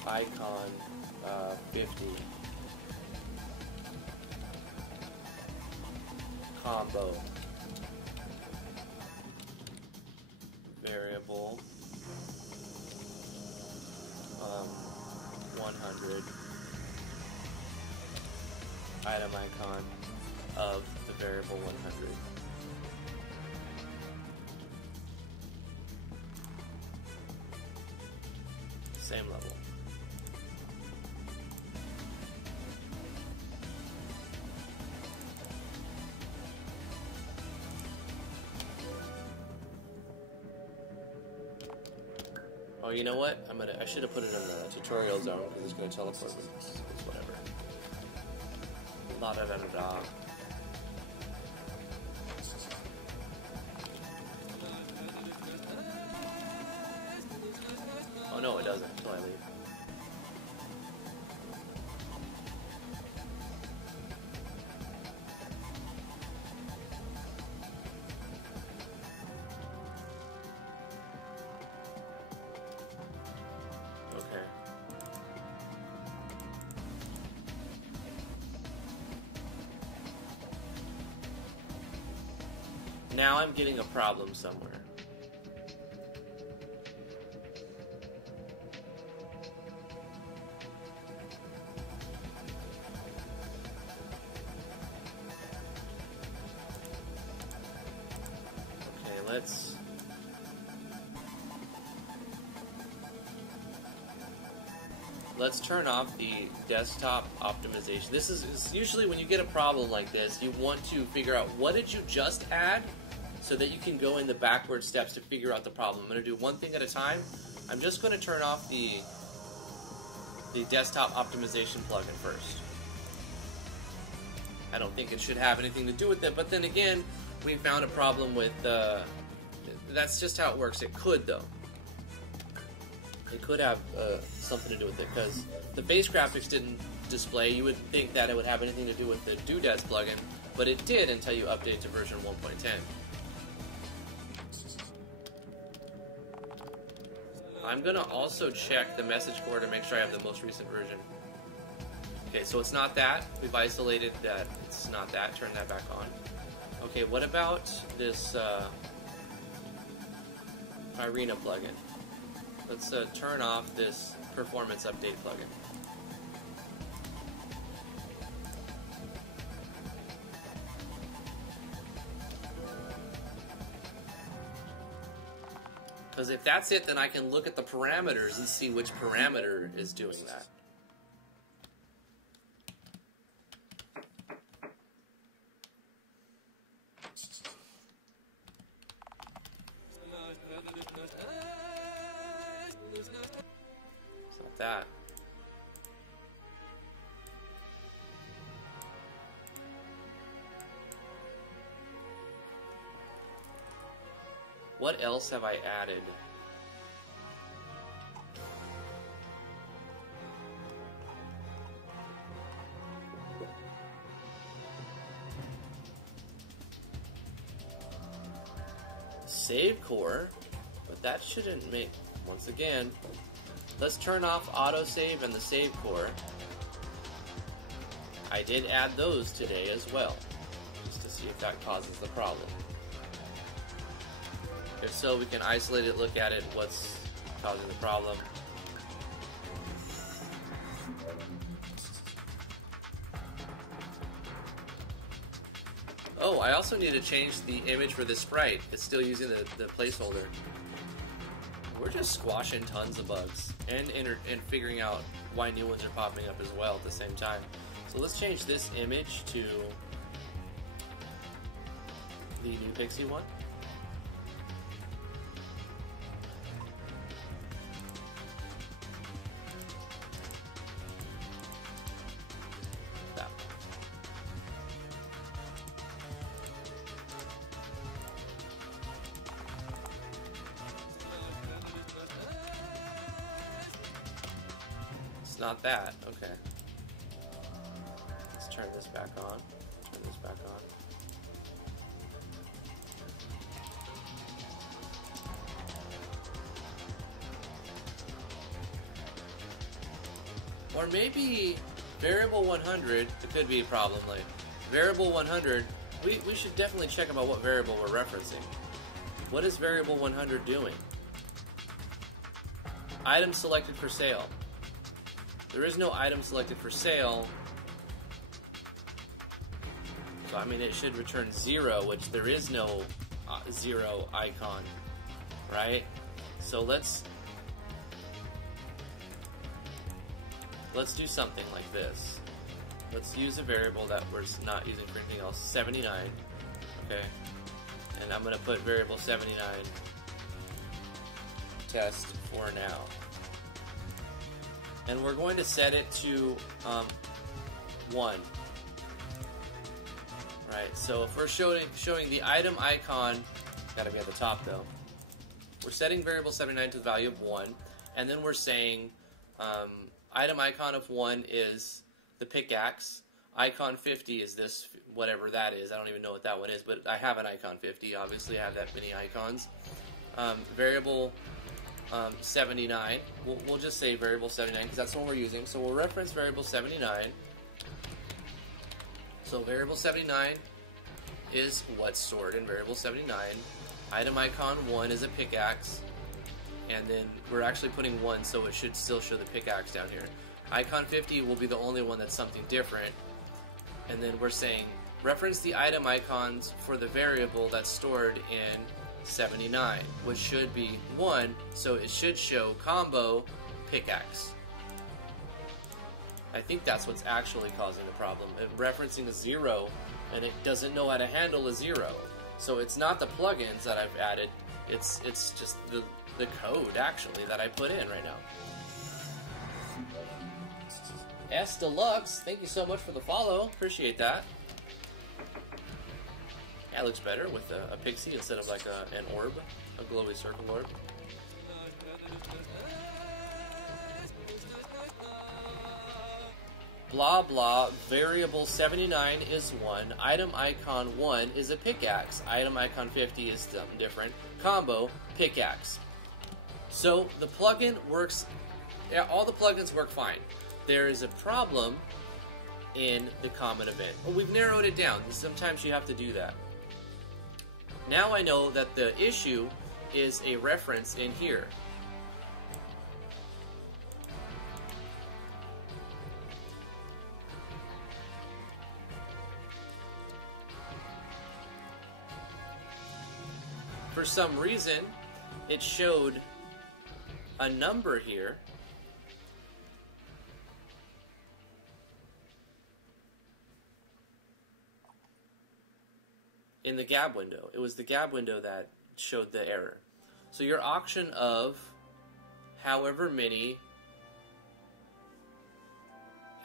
icon 50 combo variable 100 item icon of the variable 100. Same level. Oh, you know what? I should have put it in the tutorial zone because it's going to teleport me. It's whatever. La da da da da. Oh no, it doesn't until I leave. now I'm getting a problem somewhere. Okay, let's turn off the desktop optimization. This is usually when you get a problem like this, you want to figure out what did you just add so that you can go in the backward steps to figure out the problem. I'm going to do one thing at a time. I'm just going to turn off the desktop optimization plugin first. I don't think it should have anything to do with it, but then again, we found a problem with that's just how it works. It could, though. It could have something to do with it, because the base graphics didn't display. You would think that it would have anything to do with the Doodads plugin, but it did until you update to version 1.10. I'm going to also check the message core to make sure I have the most recent version. Okay, so it's not that. We've isolated that. It's not that. Turn that back on. Okay, what about this Arena plugin? Let's turn off this performance update plugin. Because if that's it, then I can look at the parameters and see which parameter is doing that. It's not that. What else have I added? Save core, but that shouldn't make, once again, let's turn off autosave and the save core. I did add those today as well, just to see if that causes the problem. If so, we can isolate it, look at it, what's causing the problem. Oh, I also need to change the image for this sprite. It's still using the placeholder. We're just squashing tons of bugs and figuring out why new ones are popping up as well at the same time. So let's change this image to the new Pixie one. Not that. Okay. Let's turn this back on. Turn this back on. Or maybe variable 100, it could be a problem. Like variable 100, we should definitely check about what variable we're referencing. What is variable 100 doing? Item selected for sale. There is no item selected for sale, so I mean it should return 0, which there is no 0 icon, right? So let's do something like this. Let's use a variable that we're not using for anything else, 79, okay? And I'm going to put variable 79 test for now. And we're going to set it to 1. Right, so if we're showing the item icon, gotta be at the top though. We're setting variable 79 to the value of 1, and then we're saying item icon of 1 is the pickaxe, icon 50 is this, whatever that is. I don't even know what that one is, but I have an icon 50, obviously I have that many icons. Variable 79, we'll just say variable 79 because that's the one we're using. So we'll reference variable 79. So variable 79 is what's stored in variable 79. Item icon 1 is a pickaxe, and then we're actually putting 1, so it should still show the pickaxe down here. Icon 50 will be the only one that's something different, and then we're saying reference the item icons for the variable that's stored in 79, which should be 1, so it should show combo pickaxe. I think that's what's actually causing the problem. Referencing a 0, and it doesn't know how to handle a 0. So it's not the plugins that I've added, it's just the code, actually, that I put in right now. S Deluxe, thank you so much for the follow. Appreciate that. Yeah, it looks better with a pixie instead of like an orb, a glowy circle orb. Blah blah, variable 79 is 1, item icon 1 is a pickaxe, item icon 50 is something different, combo, pickaxe. So the plugin works, yeah, all the plugins work fine. There is a problem in the common event. Well, we've narrowed it down, sometimes you have to do that. Now I know that the issue is a reference in here. For some reason, it showed a number here. In the gab window. It was the gab window that showed the error. So your auction of however many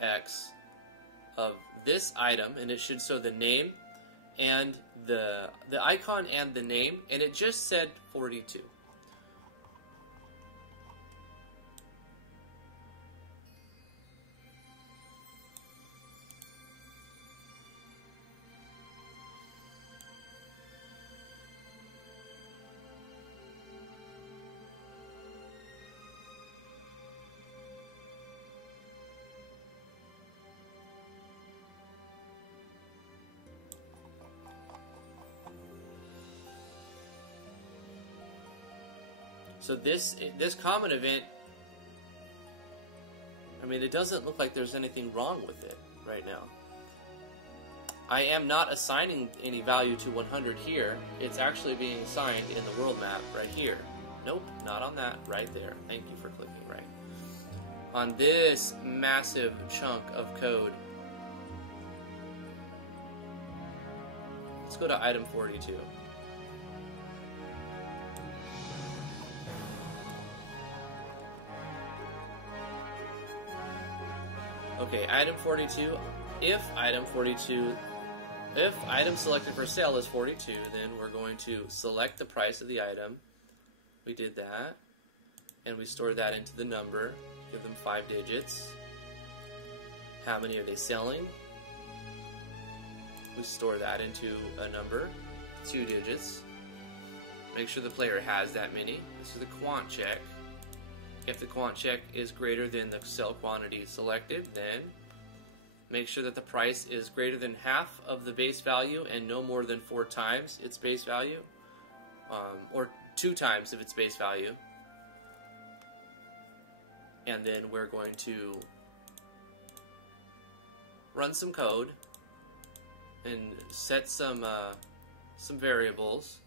X of this item, and it should show the name and the icon and the name, and it just said 42. So this common event, I mean, it doesn't look like there's anything wrong with it right now. I am not assigning any value to 100 here. It's actually being assigned in the world map right here. Nope, not on that, right there. Thank you for clicking right. On this massive chunk of code. Let's go to item 42. Okay, item 42, if item selected for sale is 42, then we're going to select the price of the item. We did that, and we store that into the number, give them 5 digits. How many are they selling? We store that into a number, 2 digits. Make sure the player has that many. This is the quant check. If the quant check is greater than the sell quantity selected, then make sure that the price is greater than half of the base value and no more than 4 times its base value, or 2 times of its base value. And then we're going to run some code and set some variables.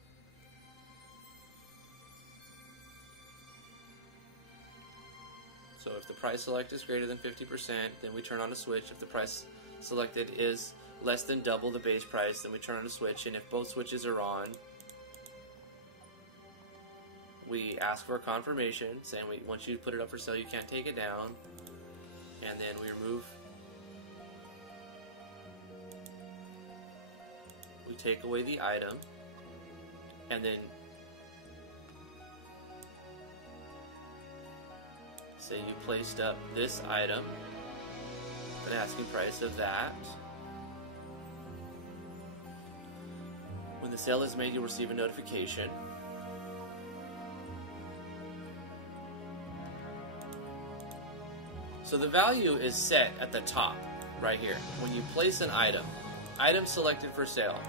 So if the price select is greater than 50%, then we turn on a switch. If the price selected is less than double the base price, then we turn on a switch. And if both switches are on, we ask for a confirmation saying once you put it up for sale, you can't take it down. And then we remove, we take away the item, and then say you placed up this item, an asking price of that. When the sale is made, you'll receive a notification. So the value is set at the top, right here. When you place an item selected for sale,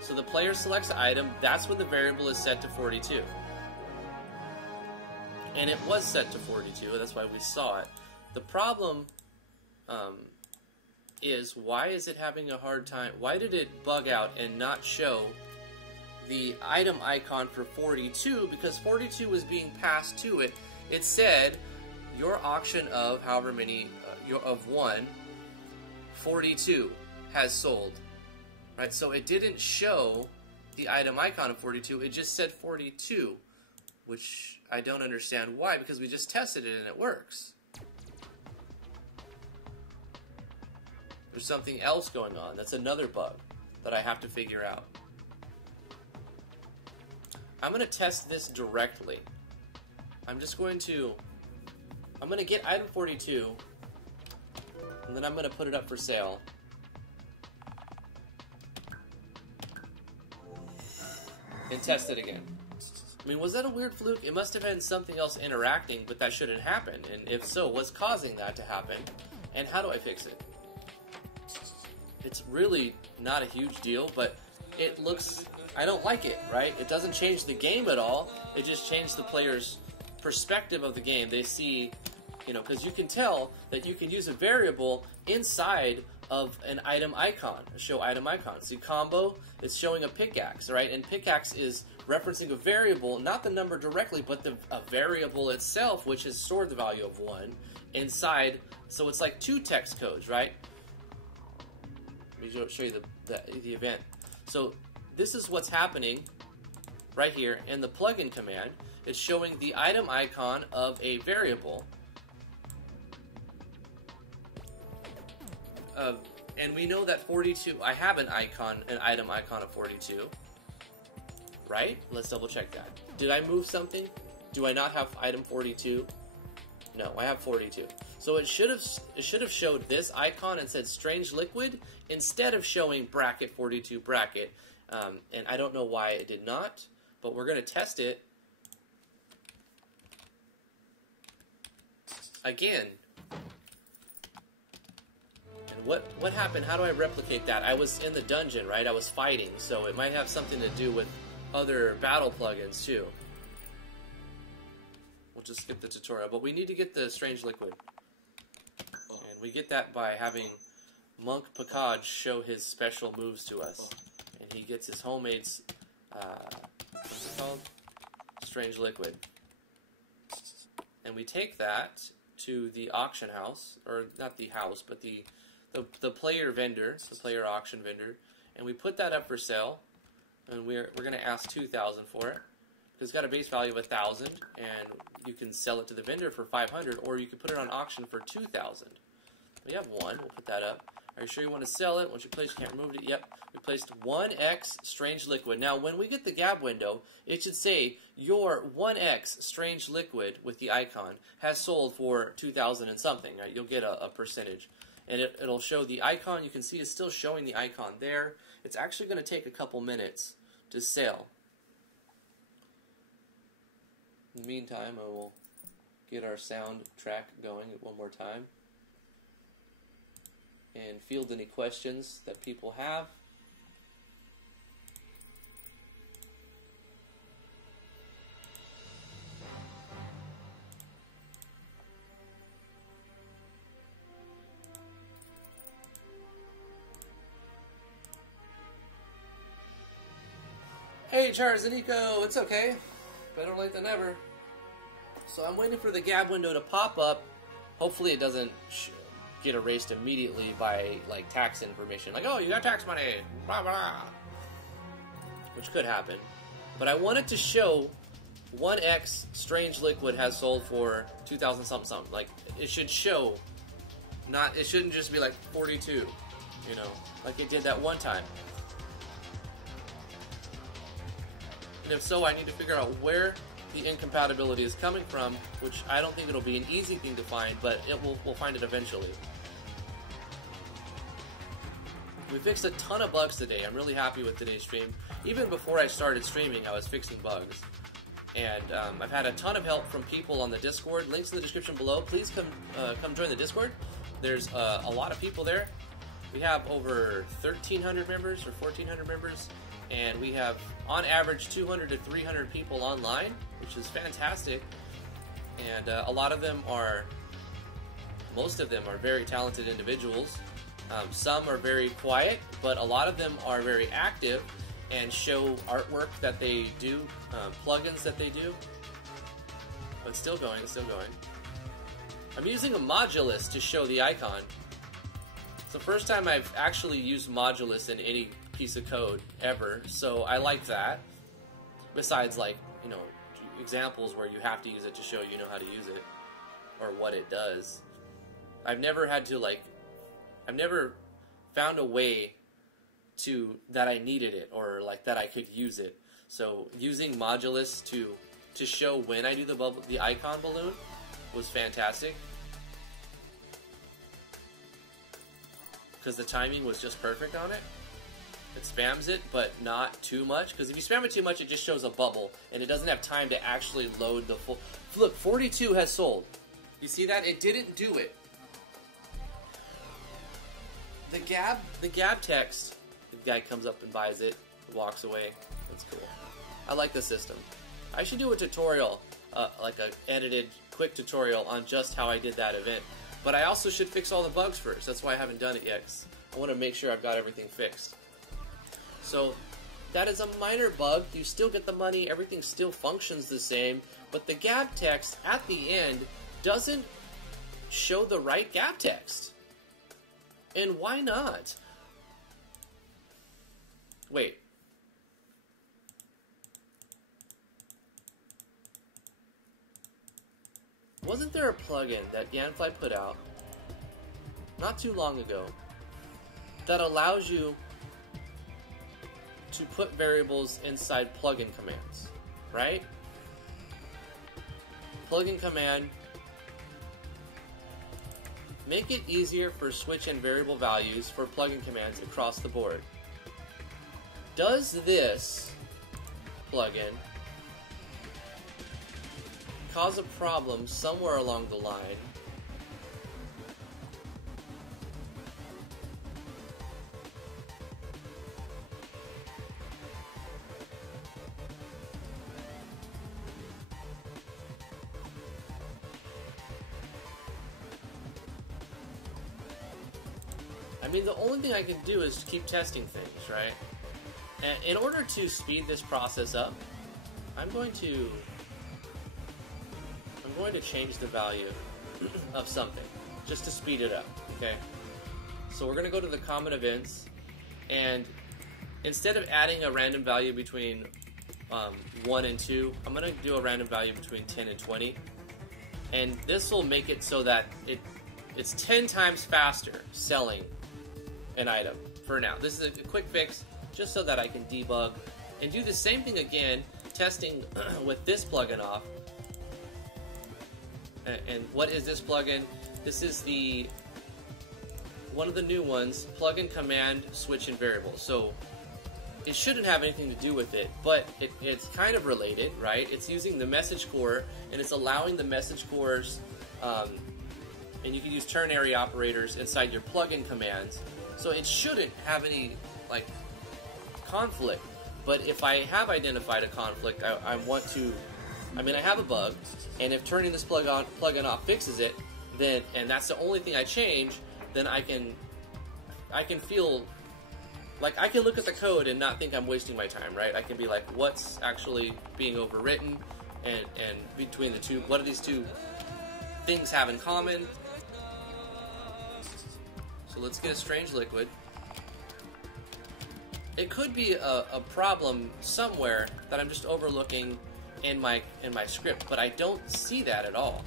So the player selects the item, that's when the variable is set to 42. And it was set to 42, that's why we saw it. The problem is, why is it having a hard time? Why did it bug out and not show the item icon for 42? Because 42 was being passed to it. It said, your auction of however many, of 42 has sold. Right, so it didn't show the item icon of 42, it just said 42, which I don't understand why, because we just tested it and it works. There's something else going on. That's another bug that I have to figure out. I'm going to test this directly. I'm going to get item 42, and then I'm going to put it up for sale. And test it again. I mean, was that a weird fluke? It must have had something else interacting, but that shouldn't happen. And if so, what's causing that to happen? And how do I fix it? It's really not a huge deal, but it looks... I don't like it, right? It doesn't change the game at all. It just changed the player's perspective of the game. They see, you know, because you can tell that you can use a variable inside of an item icon, a show item icon. See, combo, it's showing a pickaxe, right? And pickaxe is referencing a variable, not the number directly, but a variable itself, which has stored the value of 1 inside. So it's like 2 text codes, right? Let me show you the event. So this is what's happening right here in the plugin command. It's showing the item icon of a variable. And we know that 42, I have an item icon of 42, right? Let's double check that. Did I move something? Do I not have item 42? No, I have 42. So it should have showed this icon and said strange liquid instead of showing bracket 42 bracket. And I don't know why it did not, but we're going to test it again. What happened? How do I replicate that? I was in the dungeon, right? I was fighting, so it might have something to do with other battle plugins too. We'll just skip the tutorial, but we need to get the strange liquid. And we get that by having Monk Pakaj show his special moves to us. And he gets his homemade, what's it called? Strange liquid. And we take that to the auction house, or not the house, but the player vendor, the player auction vendor, and we put that up for sale, and we're going to ask 2,000 for it. It's got a base value of 1,000, and you can sell it to the vendor for 500, or you can put it on auction for 2,000. We have one. We'll put that up. Are you sure you want to sell it? Once you place, you can't remove it. Yep. We placed 1x Strange Liquid. Now, when we get the gab window, it should say your 1x Strange Liquid with the icon has sold for 2,000 and something. Right? You'll get a percentage. And it'll show the icon. You can see it's still showing the icon there. It's actually going to take a couple minutes to sell. In the meantime, I will get our sound track going one more time and field any questions that people have. Hey, Charles and Nico, it's okay. Better late than never. So I'm waiting for the gab window to pop up. Hopefully it doesn't get erased immediately by like tax information. Like, oh, you got tax money, blah, blah. Which could happen. But I want it to show 1x Strange Liquid has sold for 2,000 something. Like, it should show, it shouldn't just be like 42, you know, like it did that one time. And if so, I need to figure out where the incompatibility is coming from, which I don't think it'll be an easy thing to find, but we'll find it eventually. We fixed a ton of bugs today. I'm really happy with today's stream. Even before I started streaming, I was fixing bugs. And I've had a ton of help from people on the Discord. Links in the description below. Please come join the Discord. There's a lot of people there. We have over 1,300 members or 1,400 members, and we have on average 200 to 300 people online, which is fantastic. And a lot of them are, most of them are very talented individuals. Some are very quiet, but a lot of them are very active and show artwork that they do, plugins that they do. But it's still going, it's still going. I'm using a modulus to show the icon. It's the first time I've actually used modulus in any piece of code ever, so I like that. Besides, like, you know, examples where you have to use it to show you know how to use it or what it does. I've never had to, like, I've never found a way to that I needed it or like that I could use it. So using modulus to show when I do the icon balloon was fantastic, because the timing was just perfect on it. It spams it, but not too much, because if you spam it too much, it just shows a bubble, and it doesn't have time to actually load the full... Look, 42 has sold. You see that? It didn't do it. The Gab text, the guy comes up and buys it, walks away. That's cool. I like the system. I should do a tutorial, like a edited, quick tutorial on just how I did that event. But I also should fix all the bugs first. That's why I haven't done it yet. I want to make sure I've got everything fixed. So that is a minor bug. You still get the money. Everything still functions the same. But the gab text at the end doesn't show the right gab text. And why not? Wait. Wasn't there a plugin that Yanfly put out not too long ago that allows you to put variables inside plugin commands, right? Plugin command, make it easier for switch and variable values for plugin commands across the board. Does this plugin cause a problem somewhere along the line? I mean, the only thing I can do is keep testing things, right? And in order to speed this process up, I'm going to change the value of something just to speed it up, okay? So we're going to go to the common events, and instead of adding a random value between 1 and 2, I'm going to do a random value between 10 and 20. And this will make it so that it's 10 times faster selling an item for now. This is a quick fix just so that I can debug and do the same thing again, testing with this plugin off. And what is this plugin? This is one of the new ones, plugin command switch and variable. So it shouldn't have anything to do with it, but it's kind of related, right? It's using the message core, and it's allowing the message cores, and you can use ternary operators inside your plugin commands. So it shouldn't have any like conflict. But if I have identified a conflict, I want to. I mean, I have a bug, and if turning this plugin off fixes it, then, and that's the only thing I change, then I can feel like I can look at the code and not think I'm wasting my time, right? I can be like, what's actually being overwritten, and between the two, what do these two things have in common? So let's get a strange liquid. It could be a problem somewhere that I'm just overlooking in my script, but I don't see that at all.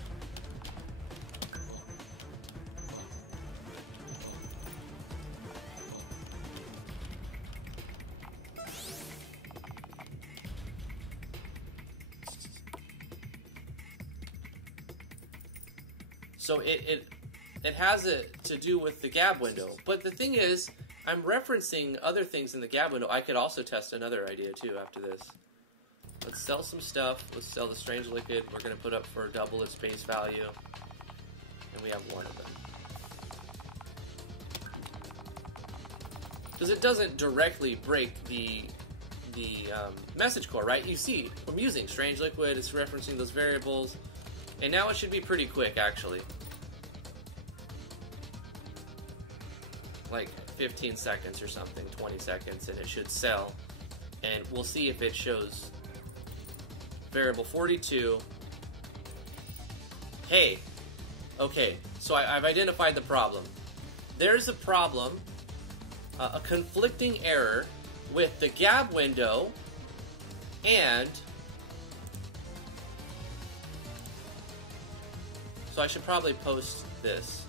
So it has to do with the gab window, but the thing is, I'm referencing other things in the gab window. I could also test another idea too after this. Let's sell some stuff. Let's sell the strange liquid. We're going to put up for double its base value. And we have one of them. because it doesn't directly break the message core, right? You see, I'm using strange liquid, it's referencing those variables, and now it should be pretty quick, actually. Like 15 seconds or something, 20 seconds, and it should sell. And we'll see if it shows variable 42. Hey, okay, so I've identified the problem. There's a problem, a conflicting error with the gab window and so I should probably post this.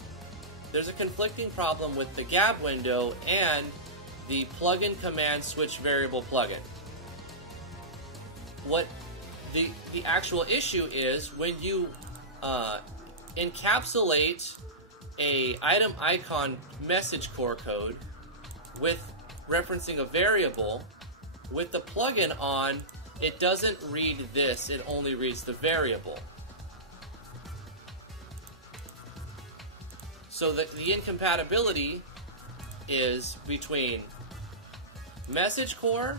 There's a conflicting problem with the gab window and the plugin command switch variable plugin. What the actual issue is when you encapsulate a item icon message core code with referencing a variable, with the plugin on, it doesn't read this, it only reads the variable. So the incompatibility is between message core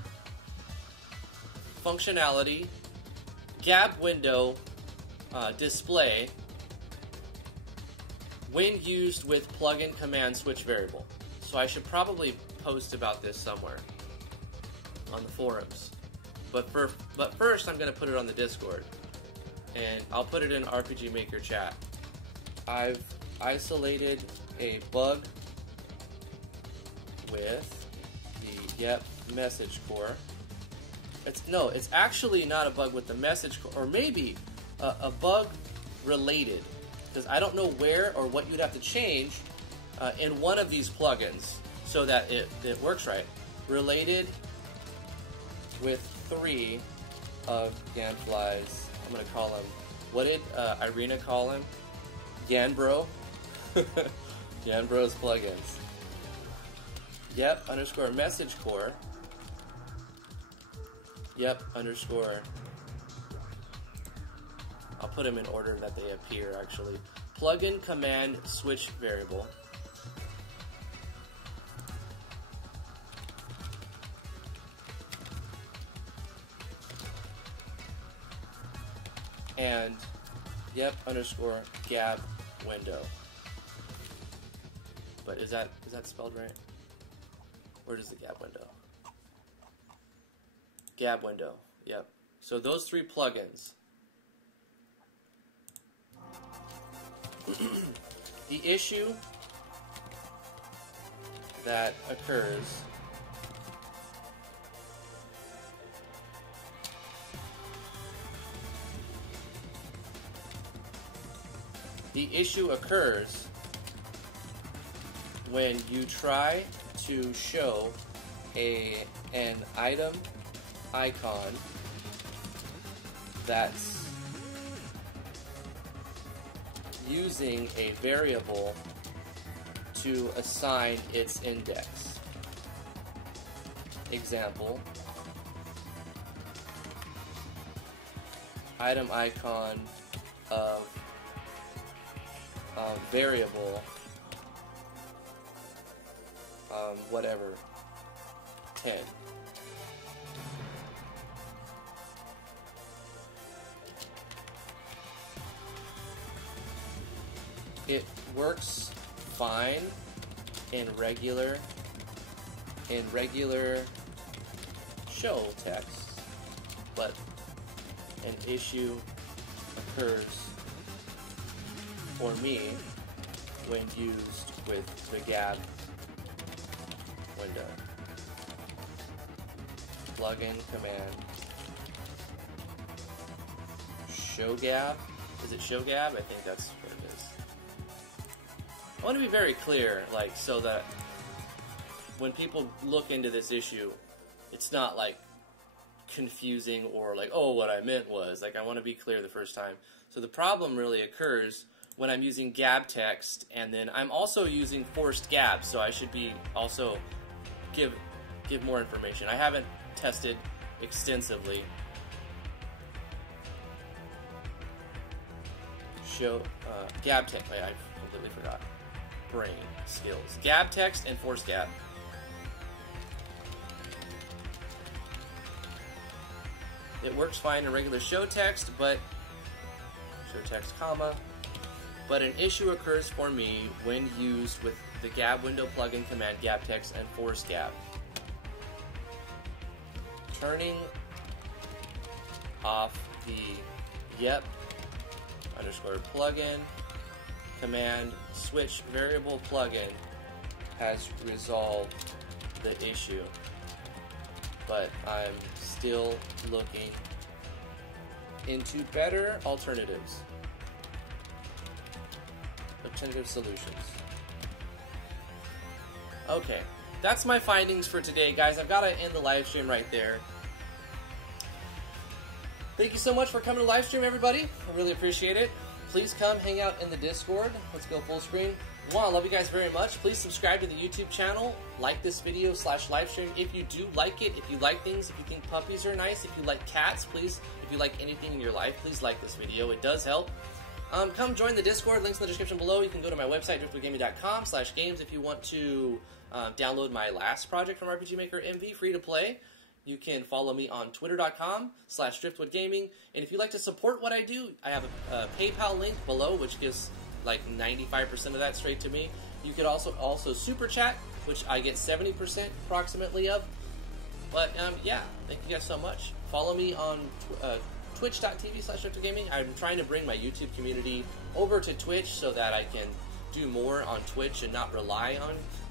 functionality, gab window display when used with plugin command switch variable. So I should probably post about this somewhere on the forums. But first I'm going to put it on the Discord. And I'll put it in RPG Maker chat. I've isolated a bug with the message core. It's actually not a bug with the message core, or maybe a bug related, because I don't know where or what you'd have to change in one of these plugins so that it works right. Related with 3 of Ganfly's, I'm going to call him, what did Irina call him? Ganbro? Ganbro's plugins. Yep, underscore message core. Yep, underscore. I'll put them in order that they appear, actually. Plugin command switch variable. And, yep, underscore gab window. But is that spelled right? Where does the gab window? Gab window, yep. So those 3 plugins. The issue that occurs when you try to show an item icon that's using a variable to assign its index. Example, item icon of variable whatever 10. It works fine in regular show text, but an issue occurs for me when used with the gab window. Plugin command show gab. Is it show gab? I think that's what it is. I want to be very clear, like, so that when people look into this issue, it's not like confusing or like, oh, what I meant was, like, I want to be clear the first time. So the problem really occurs when I'm using gab text, and then I'm also using forced gab, so I should be also give more information. I haven't tested extensively. Show gab text. Wait, I completely forgot. Brain skills. Gab text and forced gab. It works fine in regular show text, but show text, comma. But an issue occurs for me when used with the gab window plugin command gab text and force gab. Turning off the yep underscore plugin command switch variable plugin has resolved the issue, but I'm still looking into better alternatives. Alternative solutions. Okay, that's my findings for today, guys. I've got to end the live stream right there. Thank you so much for coming to live stream, everybody. I really appreciate it. Please come hang out in the Discord. Let's go full screen. I love you guys very much. Please subscribe to the YouTube channel. Like this video / live stream if you do like it. If you like things, if you think puppies are nice, if you like cats, please. If you like anything in your life, please like this video. It does help. Come join the Discord. Links in the description below. You can go to my website, driftwoodgaming.com/games if you want to download my last project from RPG Maker MV, free to play. You can follow me on twitter.com/driftwoodgaming. And if you'd like to support what I do, I have a PayPal link below, which gives like 95% of that straight to me. You could also super chat, which I get 70% approximately of. But yeah, thank you guys so much. Follow me on twitch.tv/driftwoodgaming. I'm trying to bring my YouTube community over to Twitch so that I can do more on Twitch and not rely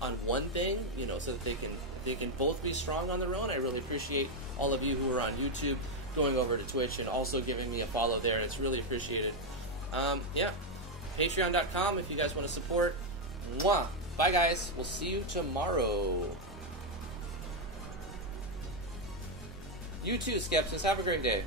on one thing, you know, so that they can both be strong on their own. I really appreciate all of you who are on YouTube going over to Twitch and also giving me a follow there. It's really appreciated. Yeah, patreon.com if you guys want to support. Mwah! Bye, guys. We'll see you tomorrow. You too, Skepsis. Have a great day.